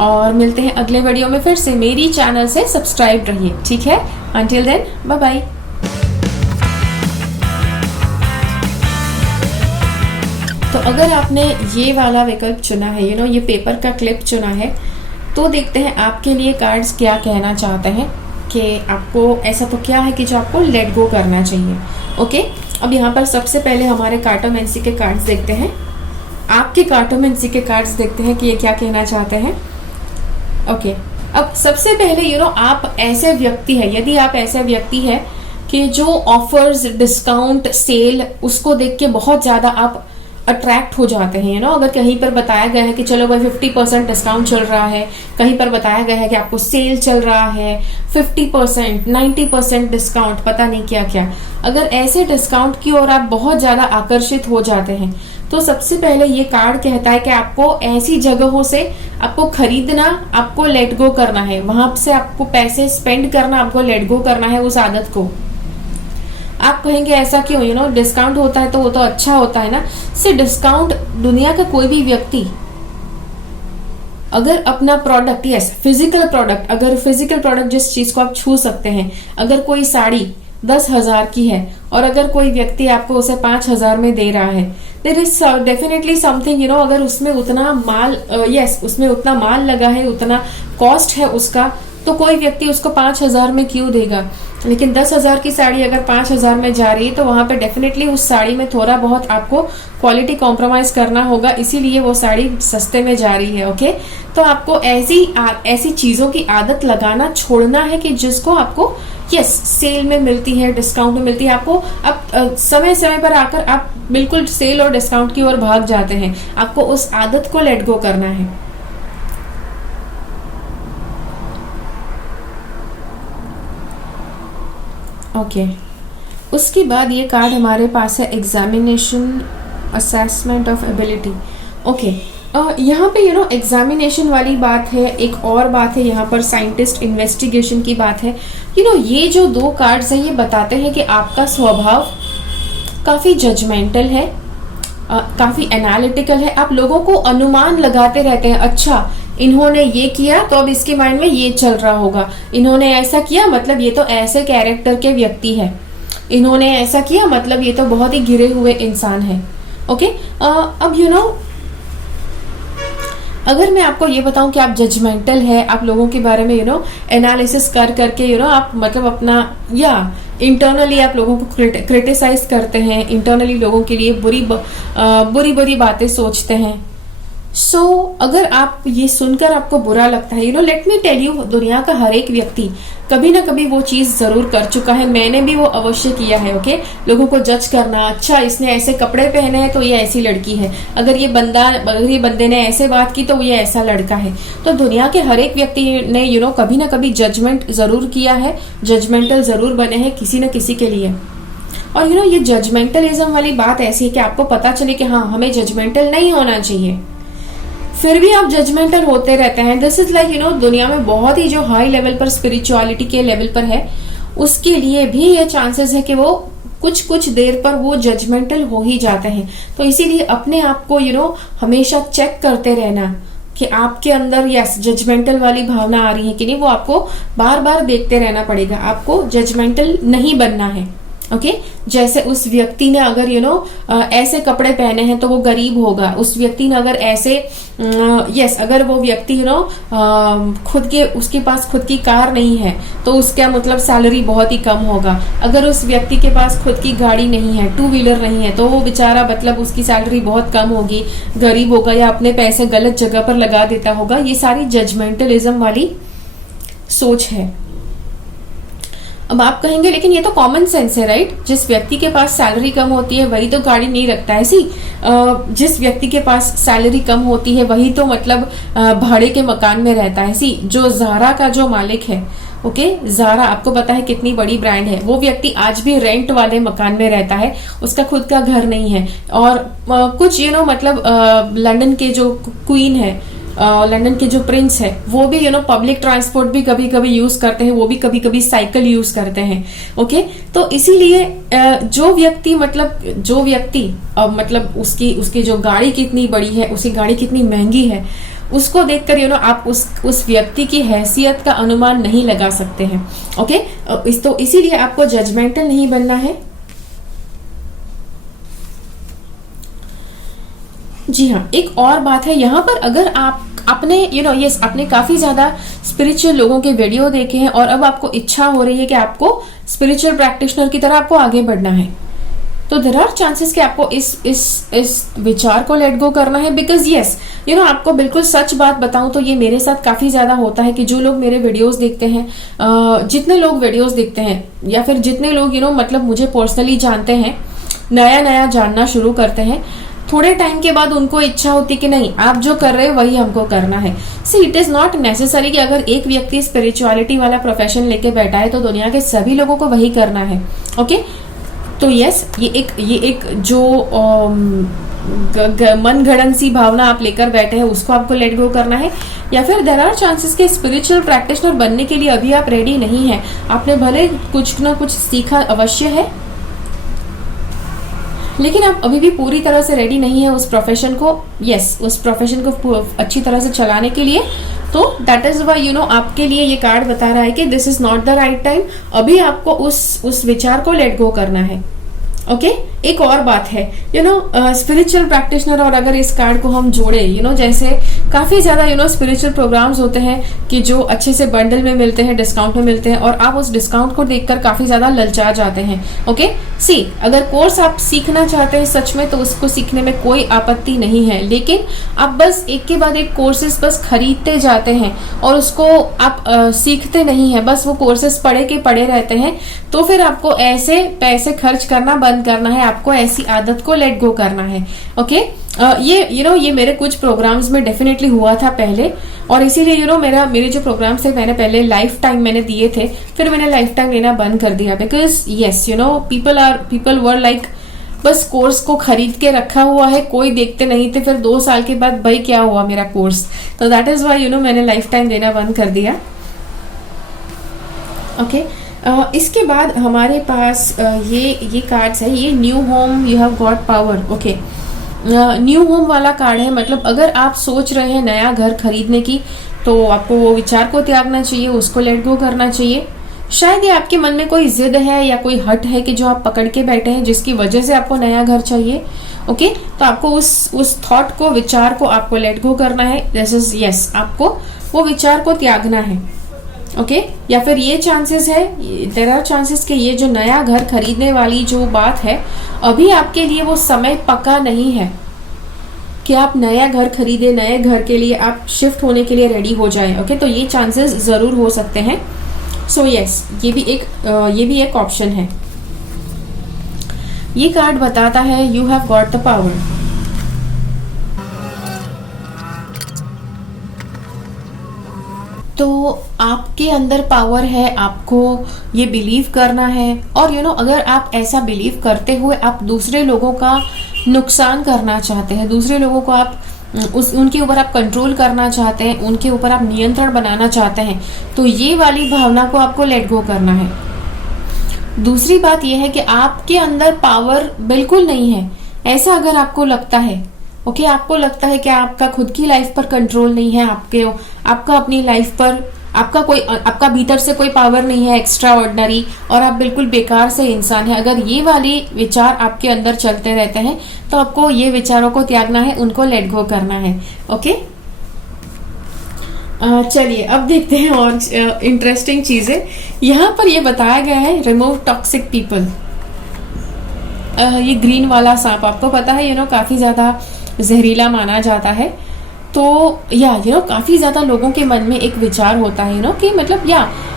और मिलते हैं अगले वीडियो में फिर से। मेरी चैनल से सब्सक्राइब रहिए। ठीक है, अंटिल देन बाय बाय। तो अगर आपने ये वाला विकल्प चुना है, ये पेपर का क्लिप चुना है, तो देखते हैं आपके लिए कार्ड्स क्या कहना चाहते हैं कि आपको ऐसा तो क्या है कि जो आपको लेट गो करना चाहिए। ओके, अब यहाँ पर सबसे पहले हमारे कार्टोमेंसी के कार्ड्स देखते हैं, आपके कार्टोमेंसी के कार्ड्स देखते हैं कि ये क्या कहना चाहते हैं। ओके, अब सबसे पहले आप ऐसे व्यक्ति है, यदि आप ऐसे व्यक्ति है कि जो ऑफर्स, डिस्काउंट, सेल, उसको देख के बहुत ज्यादा आप अट्रैक्ट हो जाते हैं। अगर कहीं पर बताया गया है कि चलो भाई 50% डिस्काउंट चल रहा है, कहीं पर बताया गया है कि आपको सेल चल रहा है 50%, 90% डिस्काउंट, पता नहीं क्या क्या, अगर ऐसे डिस्काउंट की ओर आप बहुत ज्यादा आकर्षित हो जाते हैं, तो सबसे पहले ये कार्ड कहता है कि आपको ऐसी जगहों से आपको खरीदना, आपको लेट गो करना है, वहां से आपको पैसे स्पेंड करना, आपको लेट गो करना है उस आदत को। आप कहेंगे ऐसा क्यों, डिस्काउंट होता है तो वो तो अच्छा होता है ना। से डिस्काउंट, दुनिया का कोई भी व्यक्ति अगर अपना प्रोडक्ट, यस फिजिकल प्रोडक्ट, अगर फिजिकल प्रोडक्ट जिस चीज को आप छू सकते हैं, अगर कोई साड़ी 10,000 की है और अगर कोई व्यक्ति आपको उसे 5,000 में दे रहा है, देयर इज डेफिनेटली समथिंग, अगर उसमें उतना माल, उसमें उतना माल लगा है, उतना कॉस्ट है उसका, तो कोई व्यक्ति उसको 5,000 में क्यों देगा। लेकिन 10,000 की साड़ी अगर 5,000 में जा रही है, तो वहां पे डेफिनेटली उस साड़ी में थोड़ा बहुत आपको क्वालिटी कॉम्प्रोमाइज करना होगा, इसीलिए वो साड़ी सस्ते में जा रही है। ओके, तो आपको ऐसी चीजों की आदत लगाना छोड़ना है कि जिसको आपको सेल में मिलती है, डिस्काउंट में मिलती है, आपको अब समय समय पर आकर आप बिल्कुल सेल और डिस्काउंट की ओर भाग जाते हैं। आपको उस आदत को लेट गो करना है। ओके, उसके बाद ये कार्ड हमारे पास है examination, assessment of ability. Okay, यहाँ पे एग्जामिनेशन वाली बात है, एक और बात है यहाँ पर साइंटिस्ट इन्वेस्टिगेशन की बात है। ये जो दो कार्ड्स हैं, ये बताते हैं कि आपका स्वभाव काफी जजमेंटल है, काफी एनालिटिकल है। आप लोगों को अनुमान लगाते रहते हैं, अच्छा इन्होंने ये किया तो अब इसके माइंड में ये चल रहा होगा, इन्होंने ऐसा किया मतलब ये तो ऐसे कैरेक्टर के व्यक्ति है, इन्होंने ऐसा किया मतलब ये तो बहुत ही गिरे हुए इंसान है। ओके, अब अगर मैं आपको ये बताऊं कि आप जजमेंटल है, आप लोगों के बारे में एनालिसिस कर करके आप मतलब अपना इंटरनली आप लोगों को क्रिटिसाइज करते हैं, इंटरनली लोगों के लिए बुरी बातें सोचते हैं। अगर आप ये सुनकर आपको बुरा लगता है, लेट मी टेल यू, दुनिया का हर एक व्यक्ति कभी ना कभी वो चीज जरूर कर चुका है, मैंने भी वो अवश्य किया है। ओके, लोगों को जज करना, अच्छा इसने ऐसे कपड़े पहने हैं तो ये ऐसी लड़की है, अगर ये बंदे ने ऐसे बात की तो ये ऐसा लड़का है। तो दुनिया के हर एक व्यक्ति ने कभी ना कभी जजमेंट जरूर किया है, जजमेंटल जरूर बने हैं किसी न किसी के लिए। और ये जजमेंटलिज्म वाली बात ऐसी है कि आपको पता चले कि हाँ हमें जजमेंटल नहीं होना चाहिए, फिर भी आप जजमेंटल होते रहते हैं। दिस इज लाइक दुनिया में बहुत ही जो हाई लेवल पर स्पिरिचुअलिटी के लेवल पर है, उसके लिए भी ये चांसेस है कि वो कुछ देर पर वो जजमेंटल हो ही जाते हैं। तो इसीलिए अपने आप को हमेशा चेक करते रहना कि आपके अंदर जजमेंटल वाली भावना आ रही है कि नहीं, वो आपको बार बार देखते रहना पड़ेगा। आपको जजमेंटल नहीं बनना है। ओके, जैसे उस व्यक्ति ने अगर ऐसे कपड़े पहने हैं तो वो गरीब होगा, उस व्यक्ति ने अगर ऐसे अगर वो व्यक्ति उसके पास खुद की कार नहीं है तो उसका मतलब सैलरी बहुत ही कम होगा। अगर उस व्यक्ति के पास खुद की गाड़ी नहीं है, 2 व्हीलर नहीं है, तो वो बेचारा मतलब उसकी सैलरी बहुत कम होगी, गरीब होगा या अपने पैसे गलत जगह पर लगा देता होगा। ये सारी जजमेंटलिज्म वाली सोच है। अब आप कहेंगे लेकिन ये तो कॉमन सेंस है, राइट? जिस व्यक्ति के पास सैलरी कम होती है वही तो गाड़ी नहीं रखता है। सी जिस व्यक्ति के पास सैलरी कम होती है वही तो मतलब भाड़े के मकान में रहता है। सी जो ज़ारा का जो मालिक है, ओके, ज़ारा आपको पता है कितनी बड़ी ब्रांड है, वो व्यक्ति आज भी रेंट वाले मकान में रहता है, उसका खुद का घर नहीं है। और कुछ मतलब लंदन के जो क्वीन है, लंदन के जो प्रिंस है, वो भी पब्लिक ट्रांसपोर्ट भी कभी कभी यूज करते हैं, वो भी कभी कभी साइकिल यूज करते हैं। ओके, तो इसीलिए जो व्यक्ति मतलब उसकी जो गाड़ी कितनी बड़ी है, उसकी गाड़ी कितनी महंगी है, उसको देखकर आप उस व्यक्ति की हैसियत का अनुमान नहीं लगा सकते हैं। ओके, तो इसीलिए आपको जजमेंटल नहीं बनना है। जी हाँ, एक और बात है यहाँ पर, अगर आप आपने काफी ज्यादा स्पिरिचुअल लोगों के वीडियो देखे हैं और अब आपको इच्छा हो रही है कि आपको स्पिरिचुअल प्रैक्टिशनर की तरह आपको आगे बढ़ना है, तो देयर आर चांसेस कि आपको इस विचार को लेट गो करना है। बिकॉज यस, आपको बिल्कुल सच बात बताऊं तो ये मेरे साथ काफी ज्यादा होता है कि जो लोग मेरे वीडियोस देखते हैं, जितने लोग वीडियोस देखते हैं या फिर जितने लोग मतलब मुझे पर्सनली जानते हैं, नया जानना शुरू करते हैं, थोड़े टाइम के बाद उनको इच्छा होती कि नहीं, आप जो कर रहे हो वही हमको करना है। See it is not necessary कि अगर एक व्यक्ति स्पिरिचुअलिटी वाला प्रोफेशन लेके बैठा है तो दुनिया के सभी लोगों को वही करना है। ओके, तो यस, ये एक जो मन गढ़ंत सी भावना आप लेकर बैठे हैं उसको आपको लेट गो करना है। या फिर देयर आर चांसेस कि स्पिरिचुअल प्रैक्टिशनर बनने के लिए अभी आप रेडी नहीं है, आपने भले कुछ ना कुछ सीखा अवश्य है, लेकिन आप अभी भी पूरी तरह से रेडी नहीं है उस प्रोफेशन को, उस प्रोफेशन को अच्छी तरह से चलाने के लिए। तो दैट इज वाई आपके लिए ये कार्ड बता रहा है कि this is not the right time, अभी आपको उस विचार को लेट गो करना है। ओके, एक और बात है, स्पिरिचुअल प्रैक्टिशनर, और अगर इस कार्ड को हम जोड़े, जैसे काफी ज्यादा स्पिरिचुअल प्रोग्राम्स होते हैं कि जो अच्छे से बंडल में मिलते हैं, डिस्काउंट में मिलते हैं, और आप उस डिस्काउंट को देखकर काफी ज्यादा ललचा जाते हैं। ओके, सी अगर कोर्स आप सीखना चाहते हैं सच में तो उसको सीखने में कोई आपत्ति नहीं है, लेकिन आप बस एक के बाद एक कोर्सेज बस खरीदते जाते हैं और उसको आप सीखते नहीं है, बस वो कोर्सेज पढ़े रहते हैं, तो फिर आपको ऐसे पैसे खर्च करना बंद करना है, आपको ऐसी आदत को लेट गो करना है। ओके, ये मेरे कुछ प्रोग्राम्स में डेफिनेटली हुआ था पहले, और इसीलिए मेरे जो प्रोग्राम्स थे मैंने पहले लाइफ टाइम मैंने दिए थे, फिर मैंने लाइफ टाइम लेना बंद कर दिया। Because yes, people were like बस कोर्स को खरीद के रखा हुआ है, कोई देखते नहीं थे, फिर 2 साल के बाद भाई क्या हुआ मेरा कोर्स, तो दैट इज वाई मैंने लाइफ टाइम देना बंद कर दिया। ओके, इसके बाद हमारे पास ये कार्ड्स है, ये new home, you have got power. Okay, new home वाला कार्ड है, मतलब अगर आप सोच रहे हैं नया घर खरीदने की तो आपको वो विचार को त्यागना चाहिए, उसको लेट गो करना चाहिए। शायद ये आपके मन में कोई जिद है या कोई हट है कि जो आप पकड़ के बैठे हैं, जिसकी वजह से आपको नया घर चाहिए। ओके, तो आपको उस थॉट को, विचार को आपको लेट गो करना है। दिस इज यस, आपको वो विचार को त्यागना है। ओके, या फिर ये चांसेस है, देयर आर चांसेस कि ये जो नया घर खरीदने वाली जो बात है, अभी आपके लिए वो समय पक्का नहीं है कि आप नया घर खरीदे, नए घर के लिए आप शिफ्ट होने के लिए रेडी हो जाए। ओके, तो ये चांसेस जरूर हो सकते हैं। सो यस, ये भी एक ऑप्शन है। ये कार्ड बताता है you have got the power. तो आपके अंदर पावर है, आपको ये बिलीव करना है, और अगर आप ऐसा बिलीव करते हुए आप दूसरे लोगों का नुकसान करना चाहते हैं, दूसरे लोगों को आप उनके ऊपर आप कंट्रोल करना चाहते हैं, उनके ऊपर आप नियंत्रण बनाना चाहते हैं, तो ये वाली भावना को आपको लेट गो करना है। दूसरी बात यह है कि आपके अंदर पावर बिल्कुल नहीं है, ऐसा अगर आपको लगता है, ओके, आपको लगता है कि आपका खुद की लाइफ पर कंट्रोल नहीं है, आपका अपनी लाइफ पर आपका भीतर से कोई पावर नहीं है एक्स्ट्रा ऑर्डिनरी, और आप बिल्कुल बेकार से इंसान है, अगर ये वाले विचार आपके अंदर चलते रहते हैं तो आपको ये विचारों को त्यागना है, उनको लेट गो करना है। ओके, चलिए अब देखते हैं और इंटरेस्टिंग चीजें। यहाँ पर ये बताया गया है, रिमूव टॉक्सिक पीपल। ये ग्रीन वाला सांप आपको पता है काफी ज्यादा जहरीला माना जाता है, तो काफी ज्यादा लोगों के मन में एक विचार होता है कि मतलब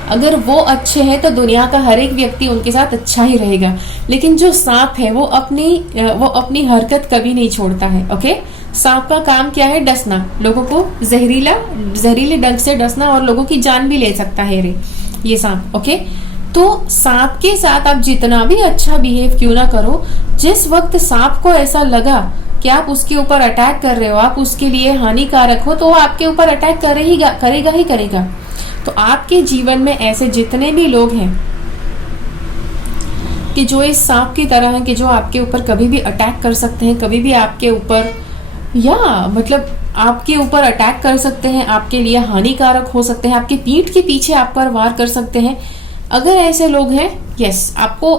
अगर वो अच्छे हैं तो दुनिया का हर एक व्यक्ति उनके साथ अच्छा ही रहेगा। लेकिन जो सांप है वो अपनी हरकत कभी नहीं छोड़ता है। ओके, सांप का काम क्या है? डसना, लोगों को जहरीले डंक से डसना, और लोगों की जान भी ले सकता है ये सांप। ओके, तो सांप के साथ आप जितना भी अच्छा बिहेव क्यों ना करो, जिस वक्त सांप को ऐसा लगा कि आप उसके ऊपर अटैक कर रहे हो, आप उसके लिए हानिकारक हो, तो वो आपके ऊपर अटैक करेगा ही करेगा। तो आपके जीवन में ऐसे जितने भी लोग हैं कि जो इस सांप की तरह हैं, कि जो आपके ऊपर कभी भी अटैक कर सकते हैं, कभी भी आपके ऊपर आपके ऊपर अटैक कर सकते हैं, आपके लिए हानिकारक हो सकते हैं, आपके पीठ के पीछे आप पर वार कर सकते हैं, अगर ऐसे लोग हैं, यस, आपको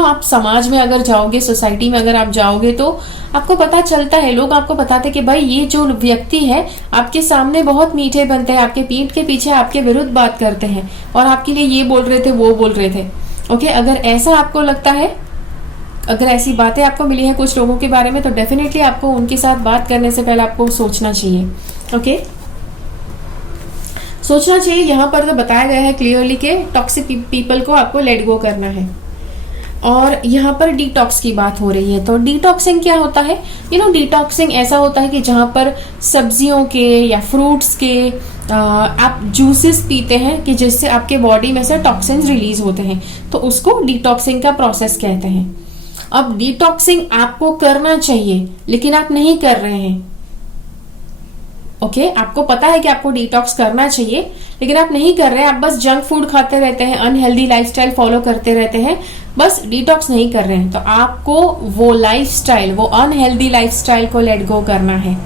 आप समाज में अगर जाओगे, सोसाइटी में अगर आप जाओगे, तो आपको पता चलता है, लोग आपको बताते हैं कि भाई ये जो व्यक्ति है आपके सामने बहुत मीठे बनते हैं, आपके पीठ के पीछे आपके विरुद्ध बात करते हैं और आपके लिए ये बोल रहे थे, वो बोल रहे थे। ओके, अगर ऐसा आपको लगता है, अगर ऐसी बातें आपको मिली है कुछ लोगों के बारे में, तो डेफिनेटली आपको उनके साथ बात करने से पहले आपको सोचना चाहिए। ओके, सोचना चाहिए। यहाँ पर तो बताया गया है क्लियरली कि टॉक्सिक पीपल को आपको लेट गो करना है। और यहाँ पर डिटॉक्स की बात हो रही है, तो डिटॉक्सिंग क्या होता है? डिटॉक्सिंग ऐसा होता है कि जहाँ पर सब्जियों के या फ्रूट्स के आप जूसेस पीते हैं कि जिससे आपके बॉडी में से टॉक्सिन्स रिलीज होते हैं, तो उसको डिटॉक्सिंग का प्रोसेस कहते हैं। अब डिटॉक्सिंग आपको करना चाहिए लेकिन आप नहीं कर रहे हैं। ओके, आपको पता है कि आपको डिटॉक्स करना चाहिए लेकिन आप नहीं कर रहे हैं, आप बस जंक फूड खाते रहते हैं, अनहेल्दी लाइफस्टाइल फॉलो करते रहते हैं, बस डिटॉक्स नहीं कर रहे हैं। तो आपको वो लाइफस्टाइल, वो अनहेल्दी लाइफस्टाइल को लेट गो करना है।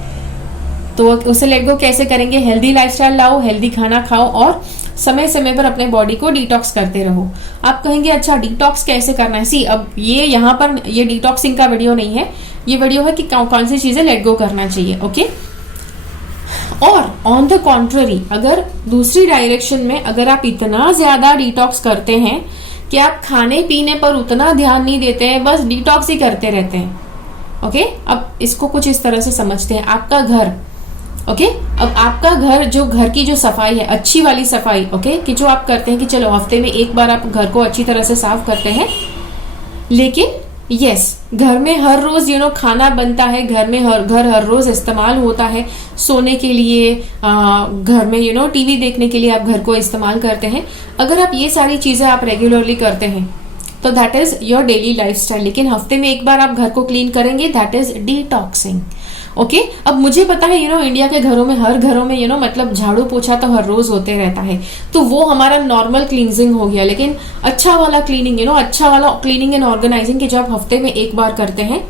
तो उसे लेट गो कैसे करेंगे? हेल्दी लाइफस्टाइल लाओ, हेल्दी खाना खाओ और समय समय पर अपने बॉडी को डिटॉक्स करते रहो। आप कहेंगे अच्छा डिटॉक्स कैसे करना है? सी, अब ये यहाँ पर ये डिटॉक्सिंग का वीडियो नहीं है, ये वीडियो है कि कौन सी चीजें लेट गो करना चाहिए। ओके, और ऑन द कॉन्ट्ररी, अगर दूसरी डायरेक्शन में अगर आप इतना ज्यादा डिटॉक्स करते हैं कि आप खाने पीने पर उतना ध्यान नहीं देते हैं, बस डिटॉक्स ही करते रहते हैं। ओके, अब इसको कुछ इस तरह से समझते हैं। आपका घर, ओके, अब आपका घर, जो घर की जो सफाई है, अच्छी वाली सफाई, ओके, कि जो आप करते हैं कि चलो हफ्ते में एक बार आप घर को अच्छी तरह से साफ करते हैं, लेकिन यस, घर में हर रोज खाना बनता है, घर में हर रोज इस्तेमाल होता है, सोने के लिए, घर में टीवी देखने के लिए आप घर को इस्तेमाल करते हैं। अगर आप ये सारी चीजें आप रेगुलरली करते हैं तो that is your daily lifestyle. लेकिन हफ्ते में एक बार आप घर को क्लीन करेंगे, दैट इज डिटॉक्सिंग। ओके, अब मुझे पता है इंडिया के घरों में, हर घरों में मतलब झाड़ू पोछा तो हर रोज होते रहता है, तो वो हमारा नॉर्मल क्लींजिंग हो गया। लेकिन अच्छा वाला क्लीनिंग, अच्छा वाला क्लीनिंग एंड ऑर्गेनाइजिंग कि जो आप हफ्ते में एक बार करते हैं,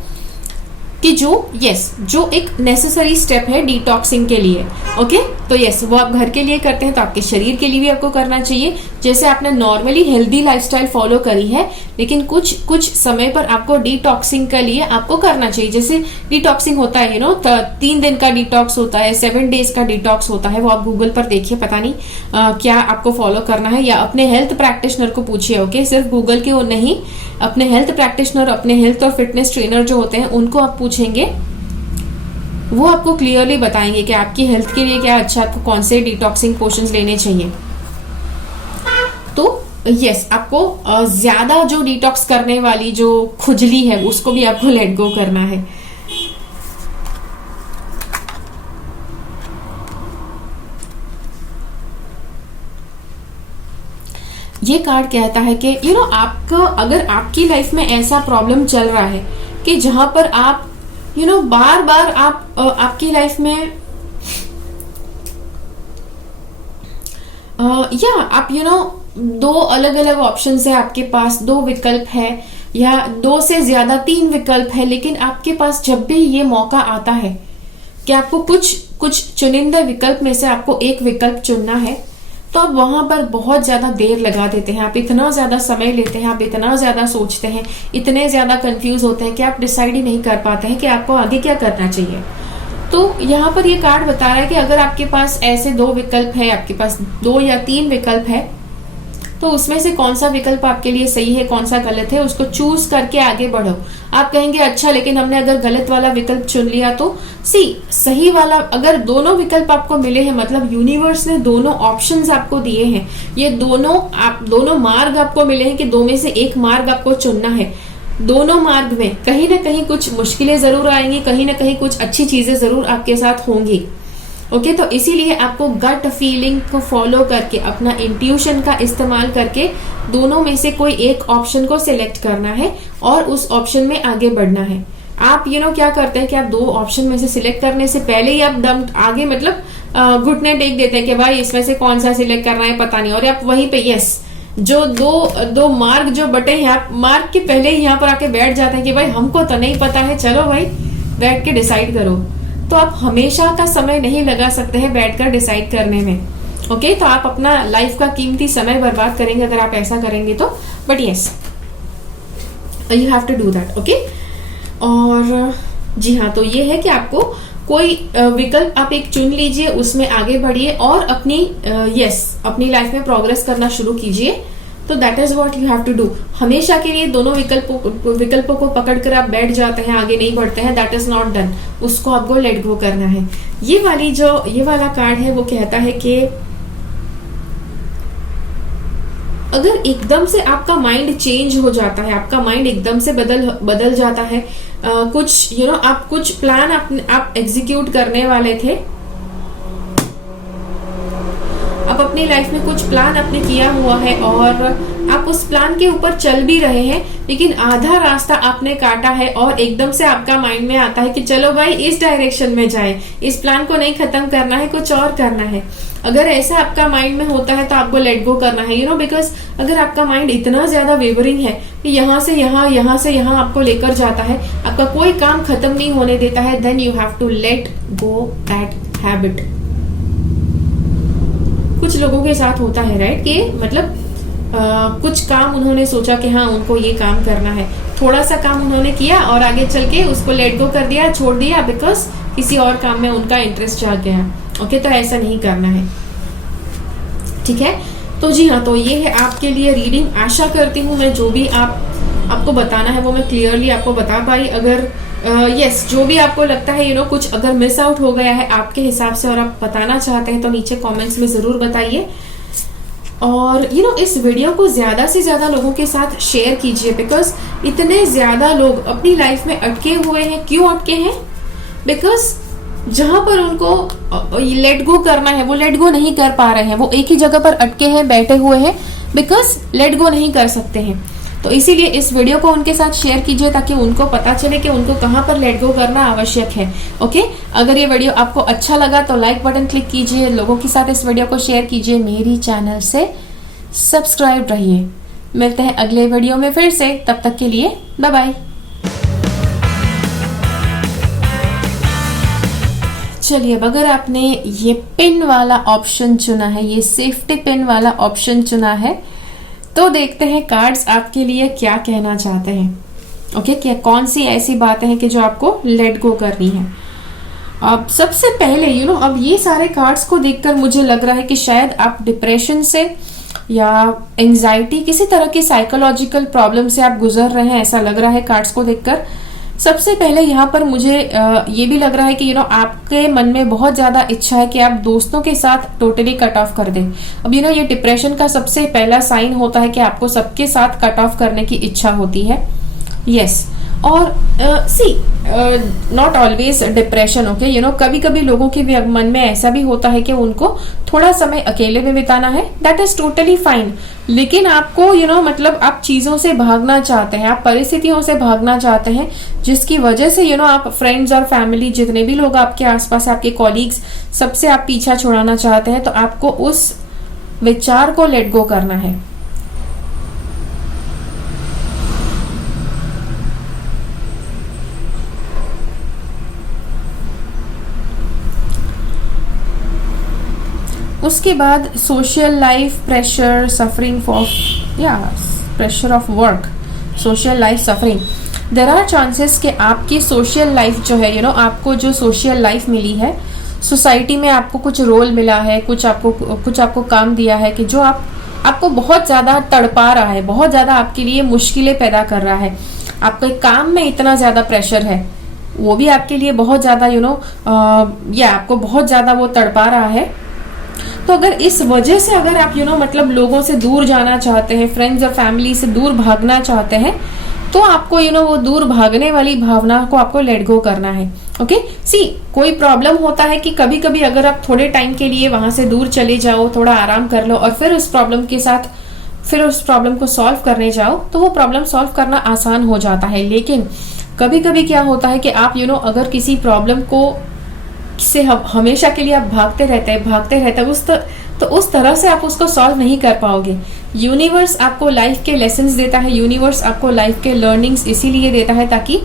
कि जो एक नेसेसरी स्टेप है डिटॉक्सिंग के लिए। ओके, तो वो आप घर के लिए करते हैं तो आपके शरीर के लिए भी आपको करना चाहिए। जैसे आपने नॉर्मली हेल्दी लाइफस्टाइल फॉलो करी है, लेकिन कुछ समय पर आपको डिटॉक्सिंग के लिए आपको करना चाहिए। जैसे डिटॉक्सिंग होता है 3 दिन का डिटॉक्स होता है, 7 डेज का डिटॉक्स होता है, वो आप गूगल पर देखिए, पता नहीं क्या आपको फॉलो करना है, या अपने हेल्थ प्रैक्टिशनर को पूछिए। ओके, सिर्फ गूगल के वो नहीं, अपने हेल्थ प्रैक्टिशनर, अपने हेल्थ और फिटनेस ट्रेनर जो होते हैं उनको आप पूछेंगे, वो आपको क्लियरली बताएंगे कि आपकी हेल्थ के लिए क्या अच्छा, आपको कौन से डिटॉक्सिंग पोशंस लेने चाहिए। तो आपको ज्यादा जो डिटॉक्स करने वाली जो खुजली है उसको भी आपको लेट गो करना है। ये कार्ड कहता है कि आपका, अगर आपकी लाइफ में ऐसा प्रॉब्लम चल रहा है कि जहां पर आप बार बार आपकी लाइफ में आप दो अलग अलग ऑप्शन है आपके पास, 2 विकल्प है या 2 से ज्यादा 3 विकल्प है, लेकिन आपके पास जब भी ये मौका आता है कि आपको कुछ चुनिंदा विकल्प में से आपको एक विकल्प चुनना है, तो आप वहां पर बहुत ज्यादा देर लगा देते हैं, आप इतना ज्यादा समय लेते हैं, आप इतना ज्यादा सोचते हैं, इतने ज्यादा कंफ्यूज होते हैं कि आप डिसाइड ही नहीं कर पाते हैं कि आपको आगे क्या करना चाहिए। तो यहाँ पर ये कार्ड बता रहा है कि अगर आपके पास ऐसे 2 विकल्प है, आपके पास 2 या 3 विकल्प है, तो उसमें से कौन सा विकल्प आपके लिए सही है, कौन सा गलत है, उसको चूज करके आगे बढ़ो। आप कहेंगे अच्छा लेकिन हमने अगर गलत वाला विकल्प चुन लिया तो सही वाला, अगर दोनों विकल्प आपको मिले हैं, मतलब यूनिवर्स ने दोनों ऑप्शंस आपको दिए हैं, ये दोनों मार्ग आपको मिले हैं कि दो में से एक मार्ग आपको चुनना है। दोनों मार्ग में कहीं ना कहीं कुछ मुश्किलें जरूर आएंगी, कहीं ना कहीं कुछ अच्छी चीजें जरूर आपके साथ होंगी। ओके, तो इसीलिए आपको गट फीलिंग को फॉलो करके, अपना इंट्यूशन का इस्तेमाल करके दोनों में से कोई एक ऑप्शन को सिलेक्ट करना है और उस ऑप्शन में आगे बढ़ना है। आप क्या करते हैं कि आप दो ऑप्शन में से सिलेक्ट करने से पहले ही आप दम आगे, मतलब घुटने टेक देते हैं कि भाई इसमें से कौन सा सिलेक्ट करना है पता नहीं, और आप वहीं पे यस, जो दो मार्ग जो बटे हैं, आप मार्ग के पहले ही यहाँ पर आके बैठ जाते हैं कि भाई हमको तो नहीं पता है, चलो भाई बैठ के डिसाइड करो। तो आप हमेशा का समय नहीं लगा सकते हैं बैठकर डिसाइड करने में। ओके, तो आप अपना लाइफ का कीमती समय बर्बाद करेंगे अगर आप ऐसा करेंगे तो, but yes you have to do that. Okay, और जी हाँ, तो ये है कि आपको कोई विकल्प आप एक चुन लीजिए, उसमें आगे बढ़िए और अपनी लाइफ में प्रोग्रेस करना शुरू कीजिए। तो that is what you have to do. हमेशा के लिए दोनों विकल्पों को पकड़कर आप बैठ जाते हैं, आगे नहीं बढ़ते हैं, दैट इज नॉट डन। उसको आपको लेट गो करना है। ये वाला कार्ड है वो कहता है कि अगर एकदम से आपका माइंड चेंज हो जाता है, आपका माइंड एकदम से बदल जाता है, कुछ आप कुछ प्लान आप एग्जीक्यूट करने वाले थे, आप अपनी लाइफ में कुछ प्लान आपने किया हुआ है और आप उस प्लान के ऊपर चल भी रहे हैं, लेकिन आधा रास्ता आपने काटा है और एकदम से आपका माइंड में आता है कि चलो भाई इस डायरेक्शन में जाए, इस प्लान को नहीं खत्म करना है, कुछ और करना है। अगर ऐसा आपका माइंड में होता है तो आपको लेट गो करना है, बिकॉज अगर आपका माइंड इतना ज्यादा वेवरिंग है कि यहाँ से यहाँ आपको लेकर जाता है, आपका कोई काम खत्म नहीं होने देता है, then you have to let go that habit. कुछ लोगों के साथ होता है राइट, कि मतलब कुछ काम उन्होंने सोचा कि हाँ उनको ये काम करना है, थोड़ा सा काम उन्होंने किया और आगे चल के उसको लेट गो कर दिया, छोड़ दिया, बिकॉज किसी और काम में उनका इंटरेस्ट जाग गया। ओके, तो ऐसा नहीं करना है, ठीक है। तो जी हाँ, तो ये है आपके लिए रीडिंग। आशा करती हूँ मैं जो भी आपको बताना है वो मैं क्लियरली आपको बता पाई। अगर जो भी आपको लगता है कुछ अगर मिस आउट हो गया है आपके हिसाब से और आप बताना चाहते हैं तो नीचे कमेंट्स में जरूर बताइए। और इस वीडियो को ज्यादा से ज्यादा लोगों के साथ शेयर कीजिए, बिकॉज इतने ज्यादा लोग अपनी लाइफ में अटके हुए हैं। क्यों अटके हैं? बिकॉज जहां पर उनको लेट गो करना है वो लेट गो नहीं कर पा रहे हैं, वो एक ही जगह पर अटके हैं, बैठे हुए हैं, बिकॉज लेट गो नहीं कर सकते हैं। तो इसीलिए इस वीडियो को उनके साथ शेयर कीजिए ताकि उनको पता चले कि उनको कहां पर लेट गो करना आवश्यक है। ओके, अगर ये वीडियो आपको अच्छा लगा तो लाइक बटन क्लिक कीजिए, लोगों के साथ इस वीडियो को शेयर कीजिए, मेरी चैनल से सब्सक्राइब रहिए। मिलते हैं अगले वीडियो में फिर से, तब तक के लिए बाय बाय। चलिए, अब अगर आपने ये पिन वाला ऑप्शन चुना है, ये सेफ्टी पिन वाला ऑप्शन चुना है, तो देखते हैं कार्ड्स आपके लिए क्या कहना चाहते हैं। ओके, क्या कौन सी ऐसी बातें हैं कि जो आपको लेट गो करनी है। अब सबसे पहले अब ये सारे कार्ड्स को देखकर मुझे लग रहा है कि शायद आप डिप्रेशन से या एंजाइटी, किसी तरह की साइकोलॉजिकल प्रॉब्लम से आप गुजर रहे हैं, ऐसा लग रहा है कार्ड्स को देखकर। सबसे पहले यहाँ पर मुझे ये भी लग रहा है कि आपके मन में बहुत ज्यादा इच्छा है कि आप दोस्तों के साथ टोटली कट ऑफ कर दें। अब ये डिप्रेशन का सबसे पहला साइन होता है कि आपको सबके साथ कट ऑफ करने की इच्छा होती है। यस, और नॉट ऑलवेज डिप्रेशन। ओके, कभी कभी लोगों के मन में ऐसा भी होता है कि उनको थोड़ा समय अकेले में बिताना है, दैट इज टोटली फाइन। लेकिन आपको मतलब आप चीजों से भागना चाहते हैं, आप परिस्थितियों से भागना चाहते हैं, जिसकी वजह से आप फ्रेंड्स और फैमिली, जितने भी लोग आपके आसपास, आपके कॉलीग्स, सबसे आप पीछा छुड़ाना चाहते हैं। तो आपको उस विचार को लेट गो करना है। उसके बाद social life pressure, suffering for pressure of work, social life suffering. There are chances कि आपकी सोशल लाइफ जो है आपको जो सोशल लाइफ मिली है, सोसाइटी में आपको कुछ रोल मिला है, कुछ आपको काम दिया है कि जो आप आपको बहुत ज्यादा तड़पा रहा है, बहुत ज्यादा आपके लिए मुश्किलें पैदा कर रहा है, आपके काम में इतना ज्यादा प्रेशर है, वो भी आपके लिए बहुत ज्यादा या आपको बहुत ज्यादा वो तड़पा रहा है, तो अगर इस वजह से अगर आप मतलब लोगों से दूर जाना चाहते हैं, फ्रेंड्स और फैमिली से दूर भागना चाहते हैं, तो आपको वो दूर भागने वाली भावना को आपको लेट गो करना है। ओके सी, कोई प्रॉब्लम होता है कि कभी कभी अगर आप थोड़े टाइम के लिए वहां से दूर चले जाओ, थोड़ा आराम कर लो और फिर उस प्रॉब्लम को सॉल्व करने जाओ, तो वो प्रॉब्लम सॉल्व करना आसान हो जाता है। लेकिन कभी कभी क्या होता है कि आप अगर किसी प्रॉब्लम को से हमेशा के लिए आप भागते रहते हैं तो उस तरह से आप उसको सॉल्व नहीं कर पाओगे। यूनिवर्स आपको लाइफ के लेसन्स देता है, यूनिवर्स आपको लाइफ के लर्निंग्स इसीलिए देता है ताकि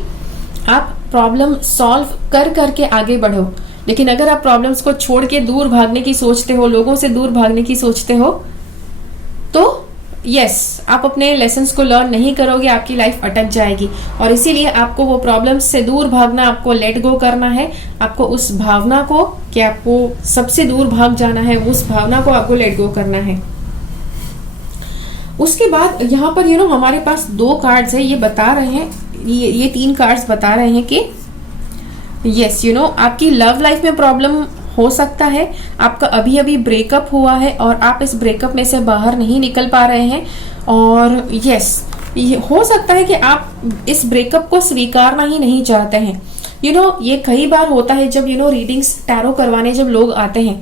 आप प्रॉब्लम सॉल्व कर करके आगे बढ़ो। लेकिन अगर आप प्रॉब्लम्स को छोड़ के दूर भागने की सोचते हो, लोगों से दूर भागने की सोचते हो, तो आप अपने लेसन्स को लर्न नहीं करोगे, आपकी लाइफ अटक जाएगी। और इसीलिए आपको वो प्रॉब्लम्स से दूर भागना, आपको लेट गो करना है, आपको उस भावना को कि आपको सबसे दूर भाग जाना है, उस भावना को आपको लेट गो करना है। उसके बाद यहाँ पर हमारे पास 2 कार्ड्स है, ये बता रहे हैं, ये 3 कार्ड्स बता रहे हैं कि आपकी लव लाइफ में प्रॉब्लम हो सकता है, आपका अभी अभी ब्रेकअप हुआ है और आप इस ब्रेकअप में से बाहर नहीं निकल पा रहे हैं। और ये हो सकता है कि आप इस ब्रेकअप को स्वीकारना ही नहीं चाहते हैं। ये कई बार होता है जब रीडिंग्स टैरो करवाने जब लोग आते हैं,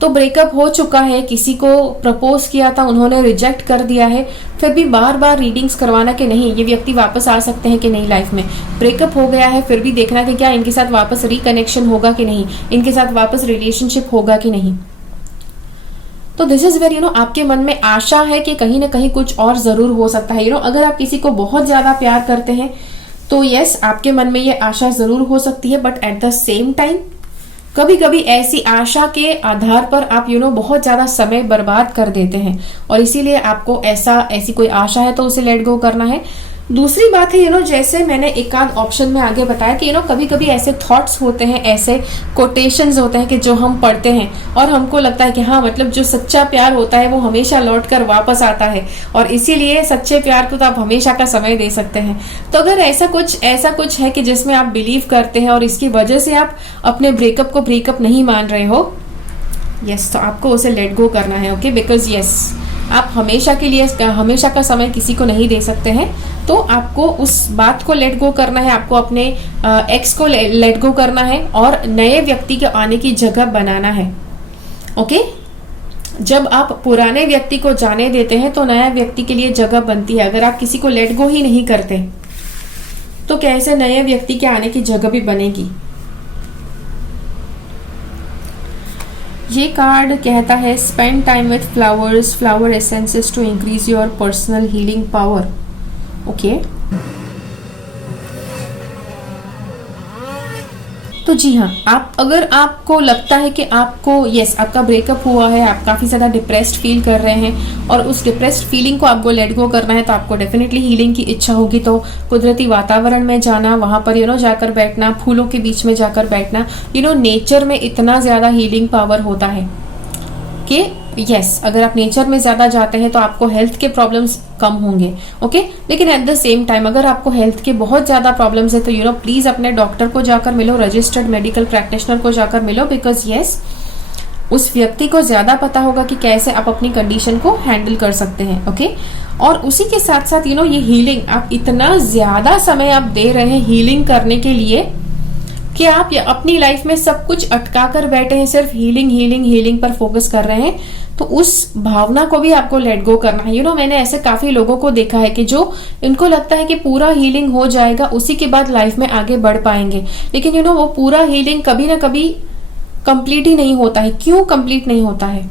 तो ब्रेकअप हो चुका है, किसी को प्रपोज किया था, उन्होंने रिजेक्ट कर दिया है, फिर भी बार बार रीडिंग्स करवाना कि नहीं ये व्यक्ति वापस आ सकते हैं कि नहीं लाइफ में। ब्रेकअप हो गया है फिर भी देखना कि क्या इनके साथ वापस रिकनेक्शन होगा कि नहीं, इनके साथ वापस रिलेशनशिप होगा कि नहीं। तो दिस इज वेर आपके मन में आशा है कि कहीं ना कहीं कुछ और जरूर हो सकता है। अगर आप किसी को बहुत ज्यादा प्यार करते हैं तो आपके मन में ये आशा जरूर हो सकती है, but at the same time कभी कभी ऐसी आशा के आधार पर आप बहुत ज्यादा समय बर्बाद कर देते हैं, और इसीलिए आपको ऐसी कोई आशा है तो उसे लेट गो करना है। दूसरी बात है जैसे मैंने एक आध ऑप्शन में आगे बताया कि कभी कभी ऐसे थॉट्स होते हैं, ऐसे कोटेशंस होते हैं कि जो हम पढ़ते हैं और हमको लगता है कि हाँ मतलब जो सच्चा प्यार होता है वो हमेशा लौट कर वापस आता है, और इसीलिए सच्चे प्यार को तो आप हमेशा का समय दे सकते हैं। तो अगर ऐसा कुछ है कि जिसमें आप बिलीव करते हैं और इसकी वजह से आप अपने ब्रेकअप को ब्रेकअप नहीं मान रहे हो, तो आपको उसे लेट गो करना है। ओके, बिकॉज आप हमेशा के लिए हमेशा का समय किसी को नहीं दे सकते हैं, तो आपको उस बात को लेट गो करना है, आपको अपने एक्स को लेट गो करना है और नए व्यक्ति के आने की जगह बनाना है। ओके, जब आप पुराने व्यक्ति को जाने देते हैं तो नया व्यक्ति के लिए जगह बनती है। अगर आप किसी को लेट गो ही नहीं करते तो कैसे नए व्यक्ति के आने की जगह भी बनेगी। ये कार्ड कहता है spend time with flowers, flower essences to increase your personal healing power. Okay, तो जी हाँ, अगर आपको लगता है कि आपको आपका ब्रेकअप हुआ है, आप काफी ज्यादा डिप्रेस्ड फील कर रहे हैं और उस डिप्रेस्ड फीलिंग को आपको लेट गो करना है, तो आपको डेफिनेटली हीलिंग की इच्छा होगी। तो कुदरती वातावरण में जाना, वहां पर जाकर बैठना, फूलों के बीच में जाकर बैठना, नेचर में इतना ज्यादा हीलिंग पावर होता है कि अगर आप नेचर में ज्यादा जाते हैं तो आपको हेल्थ के प्रॉब्लम्स कम होंगे। ओके, लेकिन एट द सेम टाइम अगर आपको हेल्थ के बहुत ज्यादा प्रॉब्लम्स है तो प्लीज अपने डॉक्टर को जाकर मिलो, रजिस्टर्ड मेडिकल प्रैक्टिशनर को जाकर मिलो, बिकॉज उस व्यक्ति को ज्यादा पता होगा कि कैसे आप अपनी कंडीशन को हैंडल कर सकते हैं। ओके, और उसी के साथ साथ ये हीलिंग, आप इतना ज्यादा समय आप दे रहे हैं हीलिंग करने के लिए कि आप अपनी लाइफ में सब कुछ अटका कर बैठे हैं, सिर्फ हीलिंग हीलिंग हीलिंग पर फोकस कर रहे हैं, तो उस भावना को भी आपको लेट गो करना है। मैंने ऐसे काफी लोगों को देखा है कि जो इनको लगता है कि पूरा हीलिंग हो जाएगा उसी के बाद लाइफ में आगे बढ़ पाएंगे, लेकिन वो पूरा हीलिंग कभी ना कभी कंप्लीट ही नहीं होता है। क्यों कंप्लीट नहीं होता है?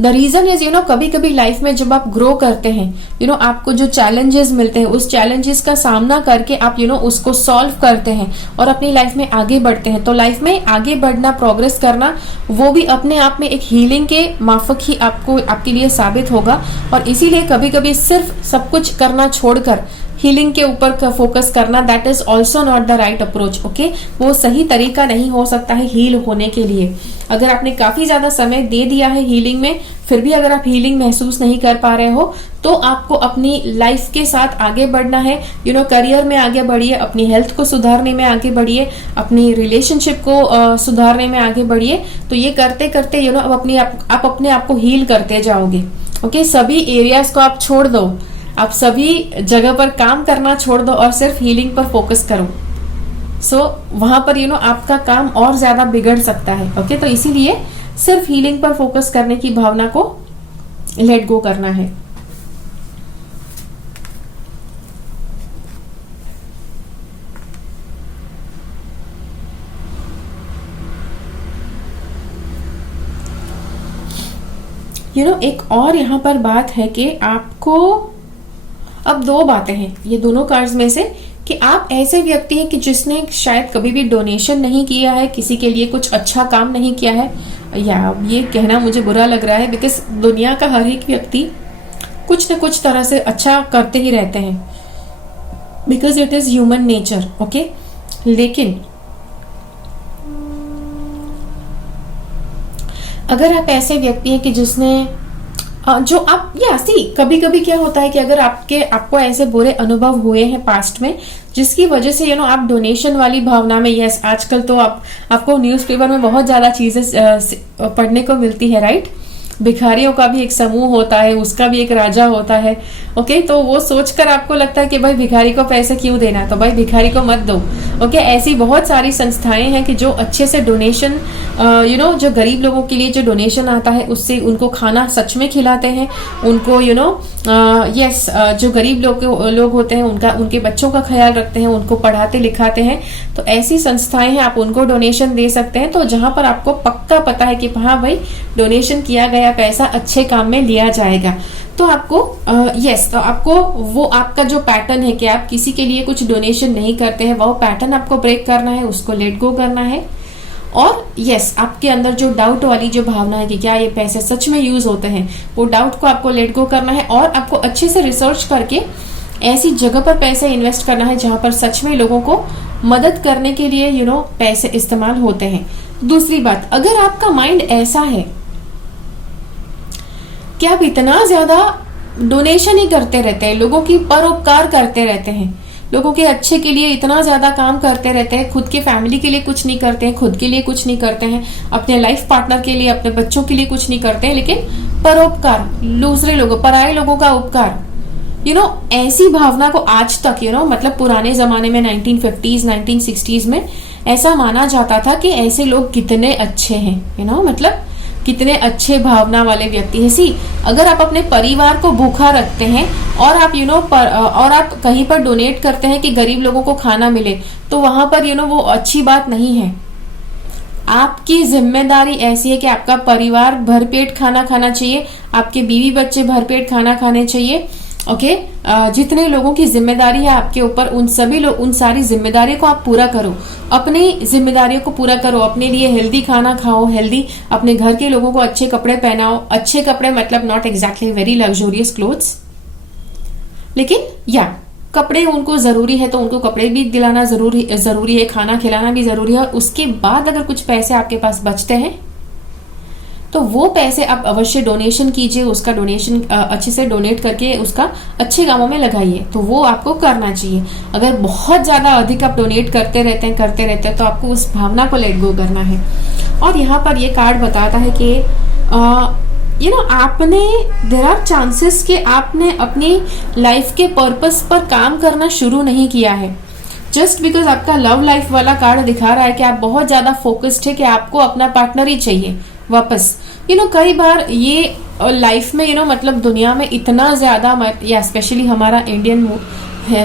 द रीजन इज कभी कभी लाइफ में जब आप ग्रो करते हैं, आपको जो चैलेंजेस मिलते हैं उस चैलेंजेस का सामना करके आप उसको सॉल्व करते हैं और अपनी लाइफ में आगे बढ़ते हैं। तो लाइफ में आगे बढ़ना, प्रोग्रेस करना, वो भी अपने आप में एक हीलिंग के माफक ही आपके लिए साबित होगा। और इसीलिए कभी कभी सिर्फ सब कुछ करना छोड़कर हीलिंग के ऊपर फोकस करना, that is also not the right approach. Okay, वो सही तरीका नहीं हो सकता है हील होने के लिए। अगर आपने काफी ज्यादा समय दे दिया है हीलिंग में, फिर भी अगर आप हीलिंग महसूस नहीं कर पा रहे हो, तो आपको अपनी लाइफ के साथ आगे बढ़ना है। करियर में आगे बढ़िए, अपनी हेल्थ को सुधारने में आगे बढ़िए, अपनी रिलेशनशिप को सुधारने में आगे बढ़िए। तो ये करते करते अब आप अपने आप को हील करते जाओगे। ओके, सभी एरियाज को आप छोड़ दो, आप सभी जगह पर काम करना छोड़ दो और सिर्फ हीलिंग पर फोकस करो। वहां पर आपका काम और ज्यादा बिगड़ सकता है। ओके, तो इसीलिए सिर्फ हीलिंग पर फोकस करने की भावना को लेट गो करना है। एक और यहाँ पर बात है कि आपको अब दो बातें हैं ये दोनों कार्ड्स में से, कि आप ऐसे व्यक्ति हैं कि जिसने शायद कभी भी डोनेशन नहीं किया है, किसी के लिए कुछ अच्छा काम नहीं किया है। या ये कहना मुझे बुरा लग रहा है, बिकॉज दुनिया का हर एक व्यक्ति कुछ न कुछ तरह से अच्छा करते ही रहते हैं, because it is human nature. Okay, लेकिन अगर आप ऐसे व्यक्ति हैं कि जिसने जो आप कभी कभी क्या होता है कि अगर आपको ऐसे बुरे अनुभव हुए हैं पास्ट में, जिसकी वजह से आप डोनेशन वाली भावना में, यस आजकल तो आपको न्यूज़पेपर में बहुत ज्यादा चीजें पढ़ने को मिलती है, राइट। भिखारियों का भी एक समूह होता है, उसका भी एक राजा होता है। ओके, तो वो सोचकर आपको लगता है कि भाई भिखारी को पैसे क्यों देना, तो भाई भिखारी को मत दो। ओके, ऐसी बहुत सारी संस्थाएं हैं कि जो अच्छे से डोनेशन जो गरीब लोगों के लिए जो डोनेशन आता है उससे उनको खाना सच में खिलाते हैं, उनको जो गरीब लोग होते हैं उनके बच्चों का ख्याल रखते हैं, उनको पढ़ाते लिखाते हैं। तो ऐसी संस्थाएं हैं, आप उनको डोनेशन दे सकते हैं। तो जहां पर आपको पक्का पता है कि हाँ भाई डोनेशन किया गया पैसा अच्छे काम में लिया जाएगा, तो आपको तो आपको वो आपका जो पैटर्न है कि आप किसी के लिए कुछ डोनेशन नहीं करते हैं, वो पैटर्न आपको ब्रेक करना है, उसको लेट गो करना है। और आपके अंदर जो डाउट वाली जो भावना है कि क्या ये पैसे सच में यूज होते हैं, वो डाउट को आपको लेट गो करना है और आपको अच्छे से रिसर्च करके ऐसी जगह पर पैसे इन्वेस्ट करना है जहां पर सच में लोगों को मदद करने के लिए पैसे इस्तेमाल होते हैं। दूसरी बात, अगर आपका माइंड ऐसा है कि आप इतना ज्यादा डोनेशन ही करते रहते हैं, लोगों की परोपकार करते रहते हैं, लोगों के अच्छे के लिए इतना ज्यादा काम करते रहते हैं, खुद के फैमिली के लिए कुछ नहीं करते हैं, खुद के लिए कुछ नहीं करते हैं, अपने लाइफ पार्टनर के लिए, अपने बच्चों के लिए कुछ नहीं करते हैं, लेकिन परोपकार, दूसरे लोगों, पराये लोगों का उपकार, ऐसी भावना को आज तक मतलब पुराने जमाने में 1950s 1960s में ऐसा माना जाता था कि ऐसे लोग कितने अच्छे हैं, मतलब कितने अच्छे भावना वाले व्यक्ति हैं। अगर आप अपने परिवार को भूखा रखते हैं और आप और आप कहीं पर डोनेट करते हैं कि गरीब लोगों को खाना मिले, तो वहां पर वो अच्छी बात नहीं है। आपकी जिम्मेदारी ऐसी है कि आपका परिवार भरपेट खाना खाना चाहिए, आपके बीवी बच्चे भरपेट खाना खाने चाहिए। ओके, जितने लोगों की जिम्मेदारी है आपके ऊपर, उन सारी जिम्मेदारियों को आप पूरा करो, अपनी जिम्मेदारियों को पूरा करो, अपने लिए हेल्दी खाना खाओ, हेल्दी अपने घर के लोगों को अच्छे कपड़े पहनाओ। अच्छे कपड़े मतलब not exactly very luxurious clothes, लेकिन कपड़े उनको जरूरी है तो उनको कपड़े भी दिलाना जरूरी है, खाना खिलाना भी जरूरी है। और उसके बाद अगर कुछ पैसे आपके पास बचते हैं तो वो पैसे आप अवश्य डोनेशन कीजिए, उसका डोनेशन अच्छे से डोनेट करके उसका अच्छे कामों में लगाइए, तो वो आपको करना चाहिए। अगर बहुत ज्यादा अधिक आप डोनेट करते रहते हैं तो आपको उस भावना को लेट गो करना है। और यहाँ पर ये कार्ड बताता है कि आपने देयर आर चांसेस कि आपने अपनी लाइफ के पर्पस पर काम करना शुरू नहीं किया है, जस्ट बिकॉज आपका लव लाइफ वाला कार्ड दिखा रहा है कि आप बहुत ज्यादा फोकस्ड है कि आपको अपना पार्टनर ही चाहिए वापस। कई बार ये लाइफ में मतलब दुनिया में इतना ज्यादा, या स्पेशली हमारा इंडियन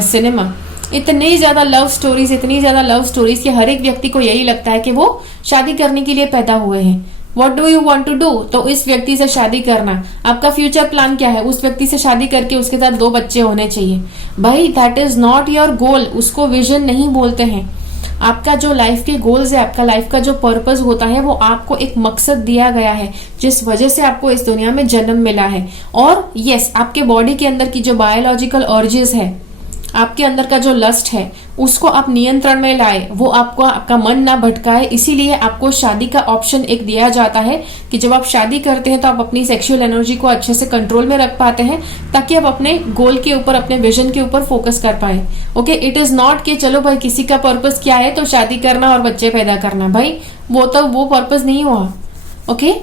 सिनेमा, इतनी ज्यादा लव स्टोरीज कि हर एक व्यक्ति को यही लगता है कि वो शादी करने के लिए पैदा हुए हैं। What do you want to do, तो इस व्यक्ति से शादी करना। आपका फ्यूचर प्लान क्या है, उस व्यक्ति से शादी करके उसके साथ 2 बच्चे होने चाहिए। भाई that is not your goal, उसको विजन नहीं बोलते हैं। आपका जो लाइफ के गोल्स है, आपका लाइफ का जो पर्पस होता है, वो आपको एक मकसद दिया गया है जिस वजह से आपको इस दुनिया में जन्म मिला है। और आपके बॉडी के अंदर की जो बायोलॉजिकल अर्जेस है, आपके अंदर का जो लस्ट है उसको आप नियंत्रण में लाए, वो आपका मन ना भटकाए, इसीलिए आपको शादी का ऑप्शन एक दिया जाता है कि जब आप शादी करते हैं तो आप अपनी सेक्सुअल एनर्जी को अच्छे से कंट्रोल में रख पाते हैं, ताकि आप अपने गोल के ऊपर, अपने विजन के ऊपर फोकस कर पाए। ओके, इट इज नॉट कि चलो भाई किसी का पर्पस क्या है तो शादी करना और बच्चे पैदा करना, भाई वो पर्पस नहीं हुआ। ओके,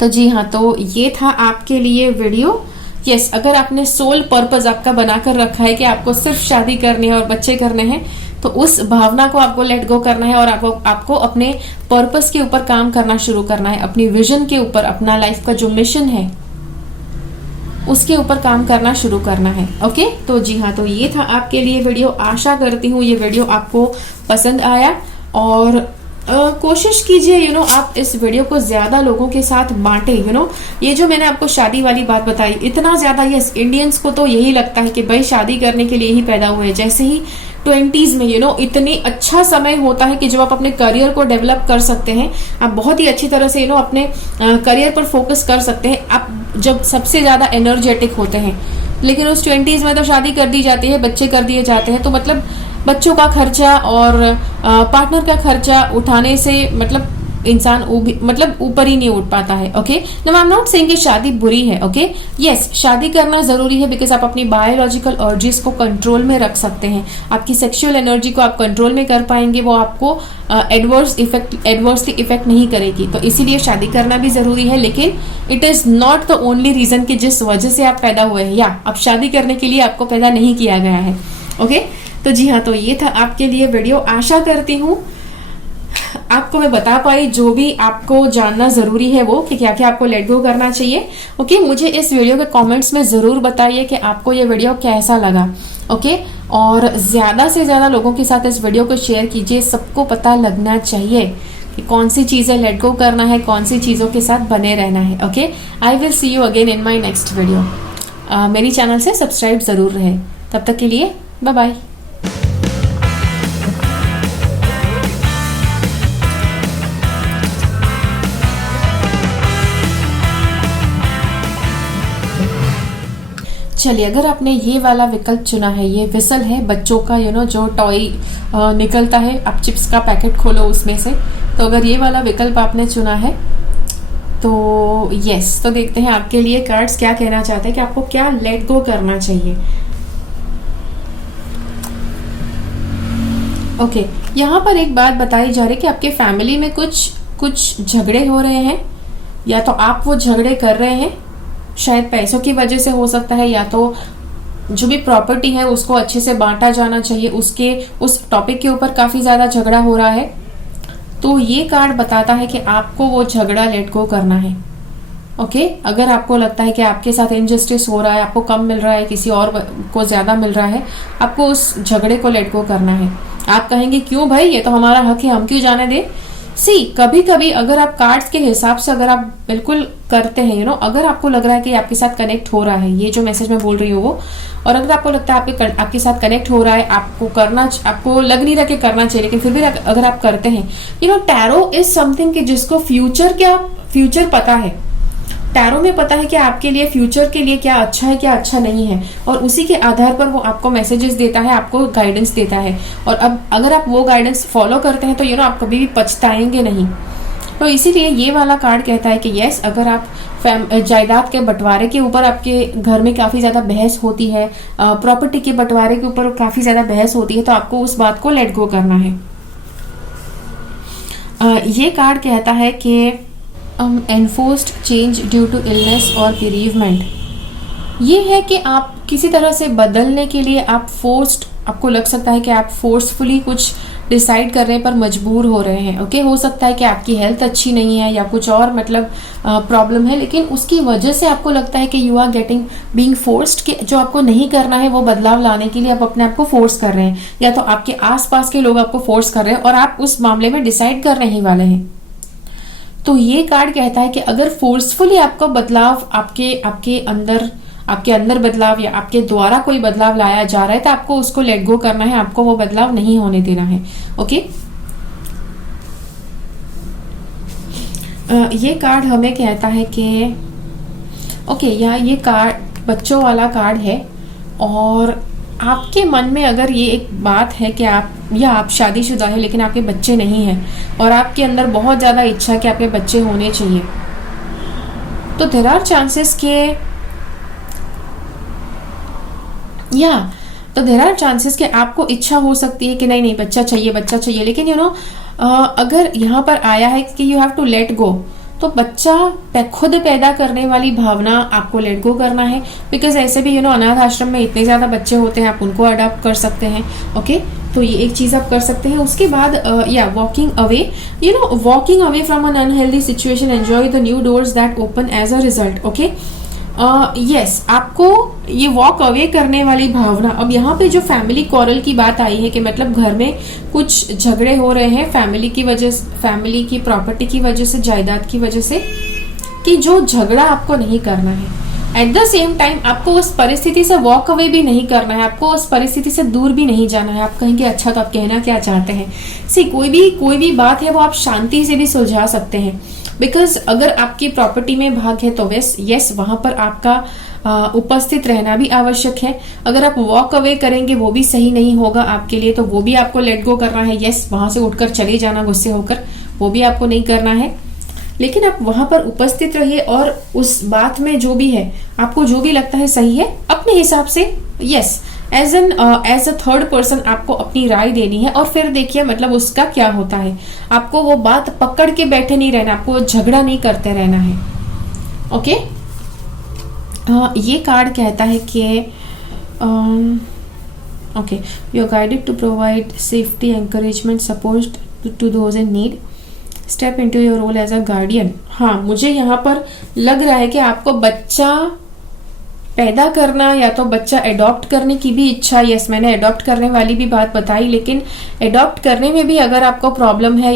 तो जी हाँ, तो ये था आपके लिए वीडियो। यस, अगर आपने सोल पर्पस आपका बनाकर रखा है कि आपको सिर्फ शादी करनी है और बच्चे करने हैं, तो उस भावना को आपको लेट गो करना है और आपको अपने पर्पस के ऊपर काम करना शुरू करना है, अपनी विजन के ऊपर, अपना लाइफ का जो मिशन है उसके ऊपर काम करना शुरू करना है। ओके, तो जी हाँ, तो ये था आपके लिए वीडियो। आशा करती हूँ ये वीडियो आपको पसंद आया और कोशिश कीजिए आप इस वीडियो को ज्यादा लोगों के साथ बांटे। ये जो मैंने आपको शादी वाली बात बताई, इतना ज्यादा, यस, इंडियंस को तो यही लगता है कि भाई शादी करने के लिए ही पैदा हुए। जैसे ही 20s में इतनी अच्छा समय होता है कि जब आप अपने करियर को डेवलप कर सकते हैं, आप बहुत ही अच्छी तरह से अपने करियर पर फोकस कर सकते हैं, आप जब सबसे ज्यादा एनर्जेटिक होते हैं। लेकिन उस 20s में तो शादी कर दी जाती है, बच्चे कर दिए जाते हैं, तो मतलब बच्चों का खर्चा और पार्टनर का खर्चा उठाने से मतलब इंसान ऊपर ही नहीं उठ पाता है। Okay, no I am not saying कि शादी बुरी है। ओके, यस, शादी करना जरूरी है बिकॉज आप अपनी बायोलॉजिकल अर्जीज को कंट्रोल में रख सकते हैं, आपकी सेक्सुअल एनर्जी को आप कंट्रोल में कर पाएंगे, वो आपको एडवर्सली इफेक्ट नहीं करेगी, तो इसीलिए शादी करना भी जरूरी है। लेकिन it is not the only reason कि जिस वजह से आप पैदा हुए हैं, या अब शादी करने के लिए आपको पैदा नहीं किया गया है। ओके, तो जी हाँ, तो ये था आपके लिए वीडियो। आशा करती हूँ आपको मैं बता पाई जो भी आपको जानना जरूरी है वो, कि क्या क्या आपको लेट गो करना चाहिए। ओके, मुझे इस वीडियो के कमेंट्स में जरूर बताइए कि आपको ये वीडियो कैसा लगा। ओके, और ज्यादा से ज्यादा लोगों के साथ इस वीडियो को शेयर कीजिए, सबको पता लगना चाहिए कि कौन सी चीजें लेट गो करना है, कौन सी चीजों के साथ बने रहना है। Okay, I will see you again in my next video. मेरी चैनल से सब्सक्राइब जरूर रहे। तब तक के लिए बाय बाय। चलिए, अगर आपने ये वाला विकल्प चुना है, ये विसल है बच्चों का, जो टॉय निकलता है, आप चिप्स का पैकेट खोलो उसमें से, तो अगर ये वाला विकल्प आपने चुना है तो यस, तो देखते हैं आपके लिए कार्ड्स क्या कहना चाहते हैं कि आपको क्या लेट गो करना चाहिए। ओके, यहाँ पर एक बात बताई जा रही है कि आपके फैमिली में कुछ झगड़े हो रहे हैं, या तो आप वो झगड़े कर रहे हैं, शायद पैसों की वजह से हो सकता है, या तो जो भी प्रॉपर्टी है उसको अच्छे से बांटा जाना चाहिए, उस टॉपिक के ऊपर काफी ज्यादा झगड़ा हो रहा है। तो ये कार्ड बताता है कि आपको वो झगड़ा लेट गो करना है। ओके, अगर आपको लगता है कि आपके साथ इनजस्टिस हो रहा है, आपको कम मिल रहा है, किसी और को ज्यादा मिल रहा है, आपको उस झगड़े को लेट गो करना है। आप कहेंगे क्यों भाई, ये तो हमारा हक है, हम क्यों जाने दें। कभी कभी अगर आप कार्ड्स के हिसाब से अगर आप बिल्कुल करते हैं, अगर आपको लग रहा है कि आपके साथ कनेक्ट हो रहा है, ये जो मैसेज मैं बोल रही हूँ वो, और अगर आपको लगता है आपके साथ कनेक्ट हो रहा है, आपको लग नहीं रहा कि करना चाहिए, लेकिन फिर भी अगर आप करते हैं, टैरो इज समथिंग कि जिसको फ्यूचर पता है। टैरो में पता है कि आपके लिए फ्यूचर के लिए क्या अच्छा है, क्या अच्छा नहीं है, और उसी के आधार पर वो आपको मैसेजेस देता है, आपको गाइडेंस देता है। और अब अगर आप वो गाइडेंस फॉलो करते हैं तो आप कभी भी पछताएंगे नहीं। तो इसीलिए ये वाला कार्ड कहता है कि यस, अगर आप जायदाद के बंटवारे के ऊपर आपके घर में काफी ज्यादा बहस होती है, प्रॉपर्टी के बंटवारे के ऊपर काफी ज्यादा बहस होती है, तो आपको उस बात को लेट गो करना है। ये कार्ड कहता है कि enforced change due to illness और bereavement। ये है कि आप किसी तरह से बदलने के लिए आपको लग सकता है कि आप फोर्सफुली कुछ डिसाइड करने पर मजबूर हो रहे हैं। ओके, हो सकता है कि आपकी हेल्थ अच्छी नहीं है या कुछ और प्रॉब्लम है, लेकिन उसकी वजह से आपको लगता है कि यू आर बीइंग फोर्स्ड, कि जो आपको नहीं करना है वो बदलाव लाने के लिए आप अपने आप को फोर्स कर रहे हैं, या तो आपके आसपास के लोग आपको फोर्स कर रहे हैं और आप उस मामले में डिसाइड करने ही वाले हैं। तो ये कार्ड कहता है कि अगर फोर्सफुली आपका बदलाव आपके अंदर बदलाव या आपके द्वारा कोई बदलाव लाया जा रहा है, तो आपको उसको लेट गो करना है, आपको वो बदलाव नहीं होने देना है। ओके, ये कार्ड हमें कहता है कि ये कार्ड बच्चों वाला कार्ड है, और आपके मन में अगर ये एक बात है कि आप शादीशुदा है लेकिन आपके बच्चे नहीं हैं और आपके अंदर बहुत ज़्यादा इच्छा है कि आपके बच्चे होने चाहिए, तो देयर आर चांसेस के कि आपको इच्छा हो सकती है कि नहीं नहीं बच्चा चाहिए, लेकिन अगर यहाँ पर आया है कि you have to let go, तो बच्चा खुद पैदा करने वाली भावना आपको लेट गो करना है। बिकॉज ऐसे भी अनाथ आश्रम में इतने ज्यादा बच्चे होते हैं, आप उनको अडॉप्ट कर सकते हैं। ओके, तो ये एक चीज आप कर सकते हैं। उसके बाद walking away from an unhealthy situation, enjoy the new doors that open as a result. Okay, yes, आपको ये वॉक अवे करने वाली भावना। अब यहाँ पे जो फैमिली कॉरल की बात आई है कि मतलब घर में कुछ झगड़े हो रहे हैं फैमिली की वजह, फैमिली की प्रॉपर्टी की वजह से, जायदाद की वजह से, कि जो झगड़ा आपको नहीं करना है। एट द सेम टाइम आपको उस परिस्थिति से वॉक अवे भी नहीं करना है, आपको उस परिस्थिति से दूर भी नहीं जाना है। आप कहेंगे अच्छा तो आप कहना क्या चाहते हैं? कोई भी बात है वो आप शांति से भी सुलझा सकते हैं। बिकॉज अगर आपकी प्रॉपर्टी में भाग है तो यस वहां पर आपका उपस्थित रहना भी आवश्यक है। अगर आप वॉक अवे करेंगे वो भी सही नहीं होगा आपके लिए, तो वो भी आपको लेट गो करना है। यस, वहां से उठकर चले जाना गुस्से होकर, वो भी आपको नहीं करना है। लेकिन आप वहां पर उपस्थित रहिए और उस बात में जो भी है, आपको जो भी लगता है सही है, अपने हिसाब से yes as a third person आपको अपनी राय देनी है। और फिर देखिए मतलब उसका क्या होता है। आपको वो बात पकड़ के बैठे नहीं रहना, आपको झगड़ा नहीं करते रहना है। ओके, ये कार्ड कहता है कि okay, you are guided to provide safety, encouragement, support to those in need, step into your role as a guardian. हाँ, मुझे यहाँ पर लग रहा है कि आपको बच्चा पैदा करना या तो बच्चा अडॉप्ट करने की भी इच्छा। यस, मैंने अडॉप्ट करने वाली भी बात बताई, लेकिन अडॉप्ट करने में भी अगर आपको प्रॉब्लम है,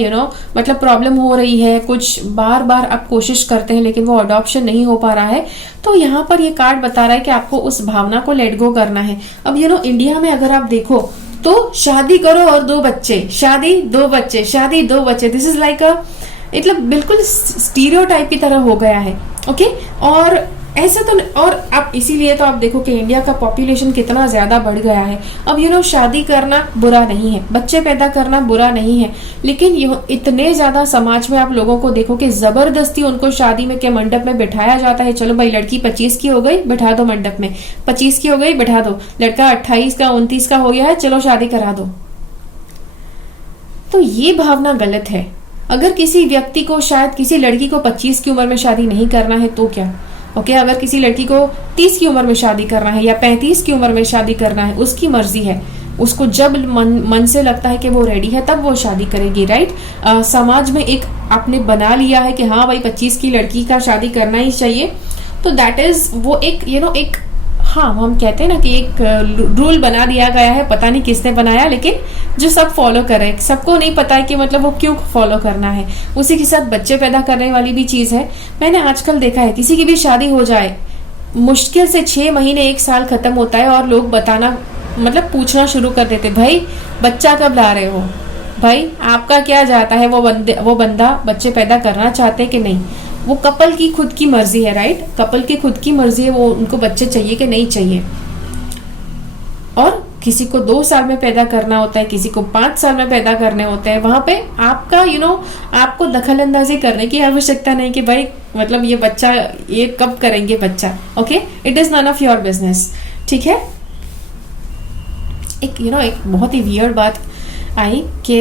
मतलब प्रॉब्लम हो रही है, कुछ बार बार आप कोशिश करते हैं लेकिन वो अडॉप्शन नहीं हो पा रहा है, तो यहाँ पर ये कार्ड बता रहा है कि आपको उस भावना को लेट गो करना है। अब इंडिया में अगर आप देखो तो शादी करो और 2 बच्चे, शादी 2 बच्चे, शादी 2 बच्चे, दिस इज लाइक मतलब बिल्कुल स्टीरियोटाइप की तरह हो गया है। ओके, और ऐसा तो और आप इसीलिए तो आप देखो कि इंडिया का पॉपुलेशन कितना ज्यादा बढ़ गया है। अब शादी करना बुरा नहीं है, बच्चे पैदा करना बुरा नहीं है, लेकिन इतने ज्यादा समाज में आप लोगों को देखो कि जबरदस्ती उनको शादी में के मंडप में बिठाया जाता है। चलो भाई, लड़की 25 की हो गई, बैठा दो मंडप में, 25 की हो गई, बैठा दो, लड़का 28 का 29 का हो गया है, चलो शादी करा दो। तो ये भावना गलत है। अगर किसी व्यक्ति को, शायद किसी लड़की को 25 की उम्र में शादी नहीं करना है तो क्या, ओके, अगर किसी लड़की को 30 की उम्र में शादी करना है या 35 की उम्र में शादी करना है, उसकी मर्जी है। उसको जब मन से लगता है कि वो रेडी है तब वो शादी करेगी, राइट। समाज में एक आपने बना लिया है कि हाँ भाई 25 की लड़की का शादी करना ही चाहिए, तो दैट इज वो एक एक हाँ, हम कहते हैं ना कि एक रूल बना दिया गया है, पता नहीं किसने बनाया, लेकिन जो सब फॉलो कर रहे हैं। सबको नहीं पता है कि मतलब वो क्यों फॉलो करना है। उसी के साथ बच्चे पैदा करने वाली भी चीज है। मैंने आजकल देखा है किसी की भी शादी हो जाए, मुश्किल से 6 महीने 1 साल खत्म होता है और लोग बताना मतलब पूछना शुरू कर देते, भाई बच्चा कब ला रहे हो, भाई आपका क्या जाता है, वो बंदा बच्चे पैदा करना चाहते कि नहीं। वो कपल की खुद की मर्जी है, राइट। कपल की खुद की मर्जी है, वो उनको बच्चे चाहिए कि नहीं चाहिए। और किसी को 2 साल में पैदा करना होता है, किसी को 5 साल में पैदा करने होते हैं। वहां पे आपका आपको दखल अंदाजी करने की आवश्यकता नहीं कि भाई मतलब ये कब करेंगे बच्चा। Okay, it is none of your business, ठीक है। एक बहुत ही वियर्ड बात आई कि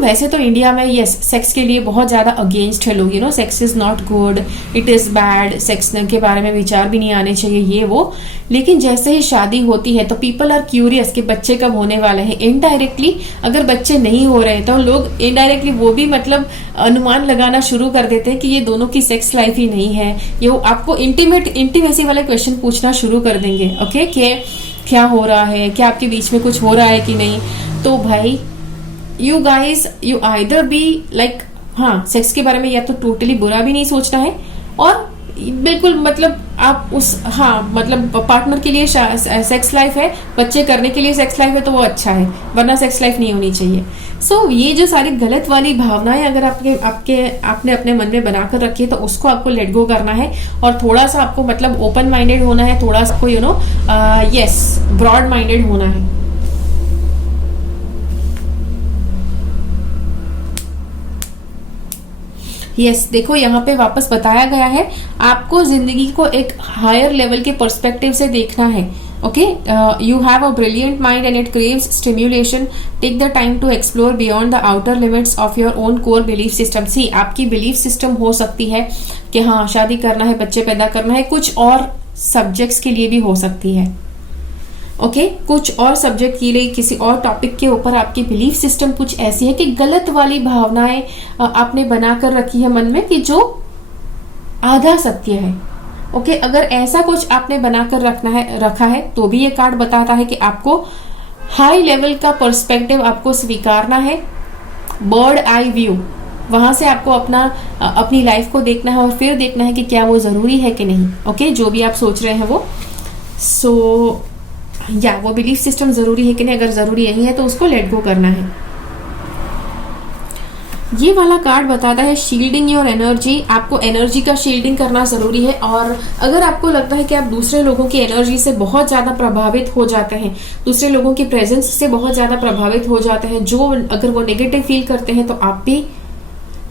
वैसे तो इंडिया में यस सेक्स के लिए बहुत ज्यादा अगेंस्ट है लोग। Sex is not good, it is bad, sex के बारे में विचार भी नहीं आने चाहिए, ये वो। लेकिन जैसे ही शादी होती है तो पीपल आर क्यूरियस कि बच्चे कब होने वाले हैं। इनडायरेक्टली अगर बच्चे नहीं हो रहे तो लोग इनडायरेक्टली वो भी मतलब अनुमान लगाना शुरू कर देते हैं कि ये दोनों की सेक्स लाइफ ही नहीं है। ये आपको इंटीमेसी वाले क्वेश्चन पूछना शुरू कर देंगे। ओके, कि क्या हो रहा है, क्या आपके बीच में कुछ हो रहा है कि नहीं। तो भाई you guys you either be like, हाँ, सेक्स के बारे में या तो टोटली बुरा भी नहीं सोचना है और बिल्कुल मतलब आप उस, हाँ मतलब पार्टनर के लिए सेक्स लाइफ है, बच्चे करने के लिए सेक्स लाइफ है तो वो अच्छा है, वरना सेक्स लाइफ नहीं होनी चाहिए। सो ये जो सारी गलत वाली भावनाएं अगर आपने अपने मन में बनाकर रखी है तो उसको आपको लेट गो करना है, और थोड़ा सा आपको मतलब ओपन माइंडेड होना है, थोड़ा सा यस ब्रॉड माइंडेड होना है। यस देखो यहाँ पे वापस बताया गया है, आपको जिंदगी को एक हायर लेवल के पर्सपेक्टिव से देखना है। Okay, you have a brilliant mind and it craves stimulation, take the time to explore beyond the outer limits of your own core belief system. See आपकी बिलीफ सिस्टम हो सकती है कि हाँ शादी करना है, बच्चे पैदा करना है, कुछ और सब्जेक्ट्स के लिए भी हो सकती है। ओके, कुछ और सब्जेक्ट के लिए किसी और टॉपिक के ऊपर आपकी बिलीफ सिस्टम कुछ ऐसी है कि गलत वाली भावनाएं आपने बनाकर रखी है मन में कि जो आधा सत्य है। ओके, अगर ऐसा कुछ आपने बनाकर रखा है तो भी ये कार्ड बताता है कि आपको हाई लेवल का पर्सपेक्टिव आपको स्वीकारना है, बर्ड आई व्यू, वहां से आपको अपनी लाइफ को देखना है और फिर देखना है कि क्या वो जरूरी है कि नहीं। ओके, जो भी आप सोच रहे हैं वो वो बिलीफ सिस्टम जरूरी है कि नहीं, अगर जरूरी नहीं है तो उसको लेट गो करना है। ये वाला कार्ड बताता है शील्डिंग योर एनर्जी, आपको एनर्जी का शील्डिंग करना जरूरी है। और अगर आपको लगता है कि आप दूसरे लोगों की एनर्जी से बहुत ज्यादा प्रभावित हो जाते हैं, दूसरे लोगों की प्रेजेंस से बहुत ज्यादा प्रभावित हो जाते हैं, जो अगर वो नेगेटिव फील करते हैं तो आप भी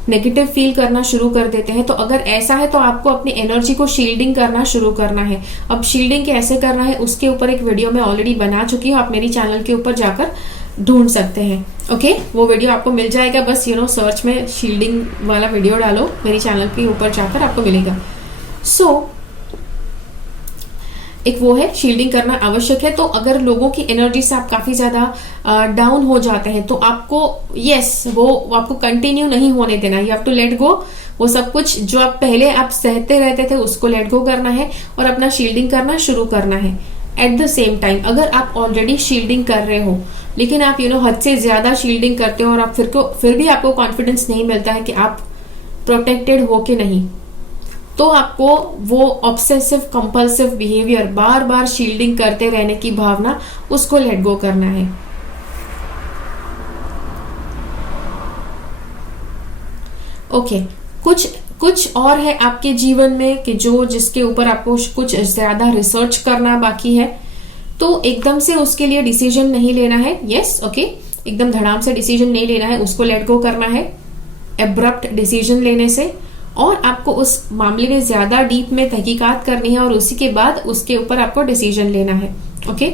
नेगेटिव फील करना शुरू कर देते हैं, तो अगर ऐसा है तो आपको अपनी एनर्जी को शील्डिंग करना शुरू करना है। अब शील्डिंग कैसे करना है उसके ऊपर एक वीडियो मैं ऑलरेडी बना चुकी हूँ, आप मेरी चैनल के ऊपर जाकर ढूंढ सकते हैं। ओके, वो वीडियो आपको मिल जाएगा, बस सर्च में शील्डिंग वाला वीडियो डालो, मेरी चैनल के ऊपर जाकर आपको मिलेगा। एक वो है शील्डिंग करना आवश्यक है। तो अगर लोगों की एनर्जी से आप काफी ज्यादा डाउन हो जाते हैं तो आपको वो आपको कंटिन्यू नहीं होने देना, you have to let go. वो सब कुछ जो आप पहले सहते रहते थे उसको लेट गो करना है और अपना शील्डिंग करना शुरू करना है। एट द सेम टाइम अगर आप ऑलरेडी शील्डिंग कर रहे हो लेकिन आप हद से ज्यादा शील्डिंग करते हो और आप फिर भी आपको कॉन्फिडेंस नहीं मिलता है कि आप प्रोटेक्टेड हो कि नहीं, तो आपको वो ऑब्सेसिव कंपल्सिव बिहेवियर, बार बार शील्डिंग करते रहने की भावना, उसको लेट गो करना है। ओके, कुछ और है आपके जीवन में कि जिसके ऊपर आपको कुछ ज्यादा रिसर्च करना बाकी है, तो एकदम से उसके लिए डिसीजन नहीं लेना है। यस, ओके, एकदम धड़ाम से डिसीजन नहीं लेना है, उसको लेट गो करना है एब्रप्ट डिसीजन लेने से। और आपको उस मामले में ज्यादा डीप में तहकीकात करनी है और उसी के बाद उसके ऊपर आपको डिसीजन लेना है। ओके,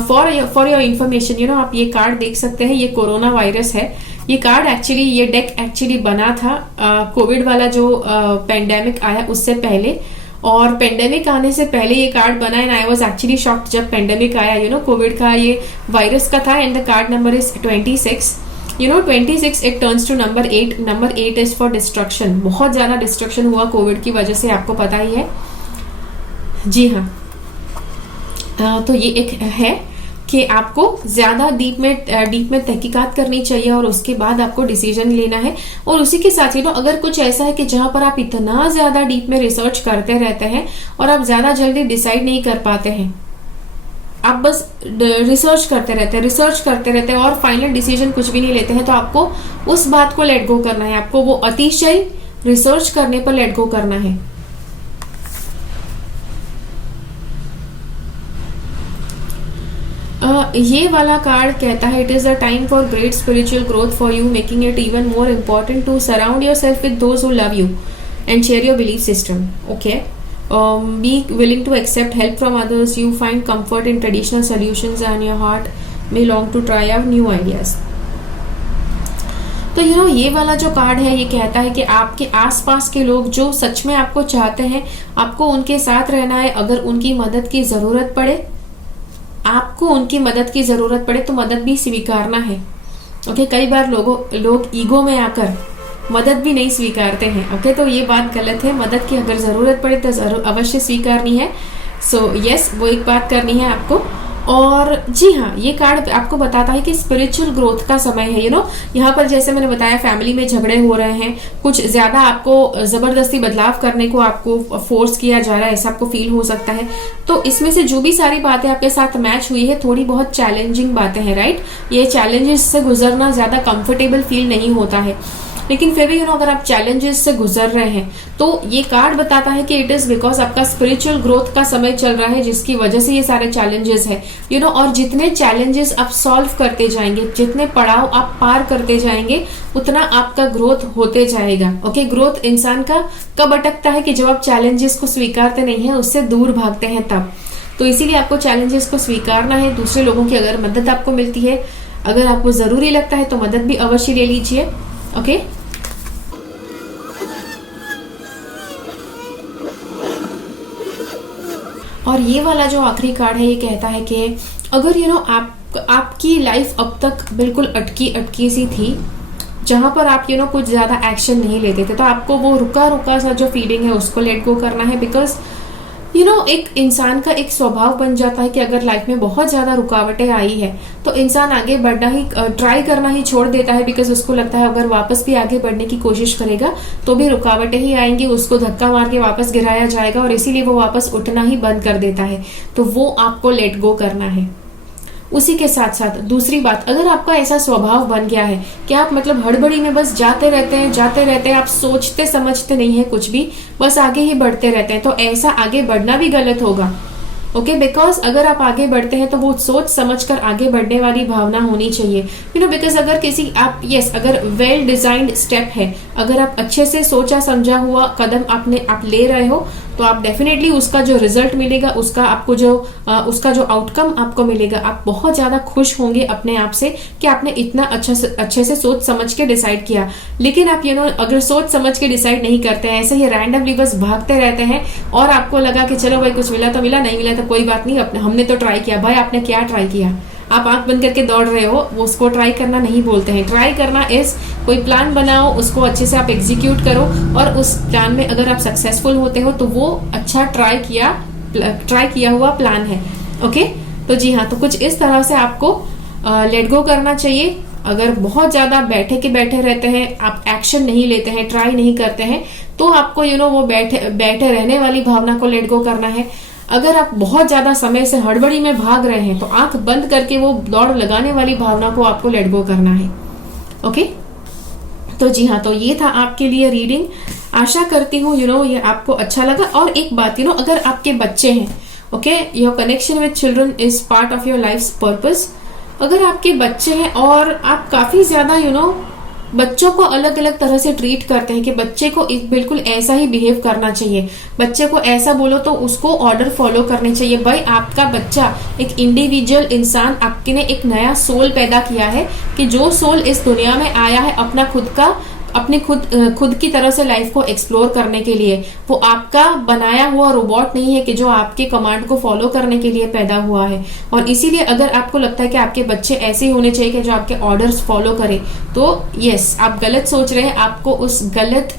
फॉर योर इन्फॉर्मेशन आप ये कार्ड देख सकते हैं, ये कोरोना वायरस है। ये कार्ड एक्चुअली, ये डेक एक्चुअली बना था कोविड वाला जो पेंडेमिक आया उससे पहले, और पेंडेमिक आने से पहले ये कार्ड बना and I was actually shocked जब पेंडेमिक आया, कोविड का ये वायरस का था। And the card number is 26। 26 it turns to number 8। Number 8 is for destruction. बहुत ज्यादा डिस्ट्रक्शन हुआ कोविड की वजह से, आपको पता ही है। जी हाँ, तो ये एक है कि आपको ज्यादा डीप में तहकीकात करनी चाहिए और उसके बाद आपको डिसीजन लेना है। और उसी के साथ अगर कुछ ऐसा है कि जहां पर आप इतना ज्यादा डीप में रिसर्च करते रहते हैं और आप ज्यादा जल्दी डिसाइड नहीं कर पाते हैं, आप बस रिसर्च करते रहते हैं और फाइनल डिसीजन कुछ भी नहीं लेते हैं, तो आपको उस बात को लेट गो करना है। आपको वो अतिशय रिसर्च करने पर लेट गो करना है। ये वाला कार्ड कहता है it is a time for great spiritual growth for you, making it even more important to surround yourself with those who love you and share your belief system. Okay, be willing to accept help from others. You find comfort in traditional solutions and your heart may long to try out new ideas. तो ये वाला जो card है ये कहता है कि आपके आसपास के लोग जो सच में आपको चाहते हैं, आपको उनके साथ रहना है। अगर उनकी मदद की जरूरत पड़े तो मदद भी स्वीकारना है। ओके, कई बार लोग ईगो में आकर मदद भी नहीं स्वीकारते हैं। ओके, तो ये बात गलत है। मदद की अगर जरूरत पड़े तो जरूर अवश्य स्वीकारनी है। सो यस, वो एक बात करनी है आपको। और जी हाँ, ये कार्ड आपको बताता है कि स्पिरिचुअल ग्रोथ का समय है। यहाँ पर जैसे मैंने बताया फैमिली में झगड़े हो रहे हैं, कुछ ज्यादा आपको जबरदस्ती बदलाव करने को आपको फोर्स किया जा रहा है, ऐसा आपको फील हो सकता है। तो इसमें से जो भी सारी बातें आपके साथ मैच हुई है, थोड़ी बहुत चैलेंजिंग बातें हैं, राइट। ये चैलेंजेस से गुजरना ज्यादा कंफर्टेबल फील नहीं होता है, लेकिन फिर भी अगर आप चैलेंजेस से गुजर रहे हैं तो ये कार्ड बताता है कि इट इज बिकॉज आपका स्पिरिचुअल ग्रोथ का समय चल रहा है, जिसकी वजह से ये सारे चैलेंजेस है। और जितने चैलेंजेस आप सॉल्व करते जाएंगे, जितने पड़ाव आप पार करते जाएंगे, उतना आपका ग्रोथ होते जाएगा। ओके, ग्रोथ इंसान का कब अटकता है कि जब आप चैलेंजेस को स्वीकारते नहीं है, उससे दूर भागते हैं तब। तो इसीलिए आपको चैलेंजेस को स्वीकारना है। दूसरे लोगों की अगर मदद आपको मिलती है, अगर आपको जरूरी लगता है तो मदद भी अवश्य ले लीजिए। ओके, और ये वाला जो आखिरी कार्ड है, ये कहता है कि अगर आपकी लाइफ अब तक बिल्कुल अटकी सी थी, जहां पर आप कुछ ज्यादा एक्शन नहीं लेते थे, तो आपको वो रुका रुका सा जो फीलिंग है उसको लेट गो करना है। बिकॉज एक इंसान का एक स्वभाव बन जाता है कि अगर लाइफ में बहुत ज्यादा रुकावटें आई है तो इंसान आगे बढ़ना ही, ट्राई करना ही छोड़ देता है। बिकॉज उसको लगता है अगर वापस भी आगे बढ़ने की कोशिश करेगा तो भी रुकावटें ही आएंगी, उसको धक्का मार के वापस गिराया जाएगा, और इसीलिए वो वापस उठना ही बंद कर देता है। तो वो आपको लेट गो करना है। उसी के साथ साथ दूसरी बात, अगर आपका ऐसा स्वभाव बन गया है कि आप हड़बड़ी में बस जाते रहते हैं, आप सोचते समझते नहीं है कुछ भी, बस आगे ही बढ़ते रहते हैं, तो ऐसा आगे बढ़ना भी गलत होगा। ओके, बिकॉज अगर आप आगे बढ़ते हैं तो वो सोच समझकर आगे बढ़ने वाली भावना होनी चाहिए। बिकॉज अगर अगर वेल डिजाइंड स्टेप है, अगर आप अच्छे से सोचा समझा हुआ कदम आप ले रहे हो, तो आप डेफिनेटली उसका जो रिजल्ट मिलेगा, उसका जो आउटकम आपको मिलेगा, आप बहुत ज्यादा खुश होंगे अपने आप से कि आपने इतना अच्छे से सोच समझ के डिसाइड किया। लेकिन आप अगर सोच समझ के डिसाइड नहीं करते हैं, ऐसे ही रैंडमली बस भागते रहते हैं, और आपको लगा कि चलो भाई कुछ मिला तो मिला, नहीं मिला तो कोई बात नहीं, हमने तो ट्राई किया। भाई आपने क्या ट्राई किया? आप आंख बंद करके दौड़ रहे हो, वो उसको ट्राई करना नहीं बोलते हैं। ट्राई करना इज कोई प्लान बनाओ, उसको अच्छे से आप एग्जीक्यूट करो, और उस प्लान में अगर आप सक्सेसफुल होते हो तो वो अच्छा ट्राई किया हुआ प्लान है। ओके, तो जी हाँ, तो कुछ इस तरह से आपको लेट गो करना चाहिए। अगर बहुत ज्यादा बैठे रहते हैं, आप एक्शन नहीं लेते हैं, ट्राई नहीं करते हैं, तो आपको वो बैठे रहने वाली भावना को लेट गो करना है। अगर आप बहुत ज्यादा समय से हड़बड़ी में भाग रहे हैं तो आंख बंद करके वो दौड़ लगाने वाली भावना को आपको लेट गो करना है। ओके, तो जी हाँ, तो ये था आपके लिए रीडिंग। आशा करती हूँ ये आपको अच्छा लगा। और एक बात, अगर आपके बच्चे हैं, okay, your connection with children is part of your life purpose. अगर आपके बच्चे हैं और आप काफी ज्यादा बच्चों को अलग अलग तरह से ट्रीट करते हैं कि बच्चे को बिल्कुल ऐसा ही बिहेव करना चाहिए, बच्चे को ऐसा बोलो तो उसको ऑर्डर फॉलो करने चाहिए। भाई आपका बच्चा एक इंडिविजुअल इंसान, आपने एक नया सोल पैदा किया है कि जो सोल इस दुनिया में आया है अपने खुद की तरह से लाइफ को एक्सप्लोर करने के लिए। वो आपका बनाया हुआ रोबोट नहीं है कि जो आपके कमांड को फॉलो करने के लिए पैदा हुआ है। और इसीलिए अगर आपको लगता है कि आपके बच्चे ऐसे ही होने चाहिए कि जो आपके ऑर्डर्स फॉलो करे, तो यस, आप गलत सोच रहे हैं। आपको उस गलत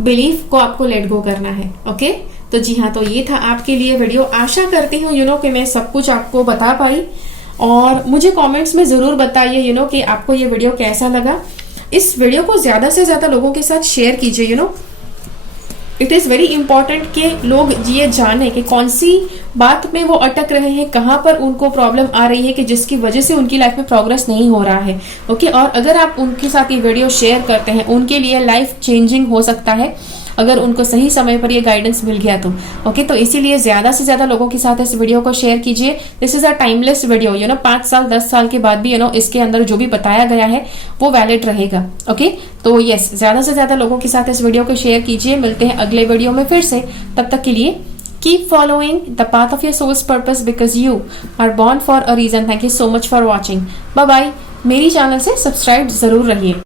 बिलीफ को आपको लेट गो करना है। ओके, तो जी हाँ, तो ये था आपके लिए वीडियो। आशा करती हूँ कि मैं सब कुछ आपको बता पाई, और मुझे कॉमेंट्स में जरूर बताइए कि आपको ये वीडियो कैसा लगा। इस वीडियो को ज्यादा से ज्यादा लोगों के साथ शेयर कीजिए। इट इज वेरी इंपॉर्टेंट कि लोग ये जाने कि कौन सी बात में वो अटक रहे हैं, कहाँ पर उनको प्रॉब्लम आ रही है कि जिसकी वजह से उनकी लाइफ में प्रोग्रेस नहीं हो रहा है। ओके, और अगर आप उनके साथ ये वीडियो शेयर करते हैं, उनके लिए लाइफ चेंजिंग हो सकता है अगर उनको सही समय पर ये गाइडेंस मिल गया तो। ओके, तो इसीलिए ज्यादा से ज्यादा लोगों के साथ इस वीडियो को शेयर कीजिए। This is a timeless video. 5 साल 10 साल के बाद भी इसके अंदर जो भी बताया गया है वो वैलिड रहेगा। ओके, तो यस, ज्यादा से ज्यादा लोगों के साथ इस वीडियो को शेयर कीजिए। मिलते हैं अगले वीडियो में फिर से, तब तक के लिए keep following the path of your soul's purpose because you are born for a reason. Thank you so much for watching. Bye bye. मेरी चैनल से सब्सक्राइब जरूर रहिए।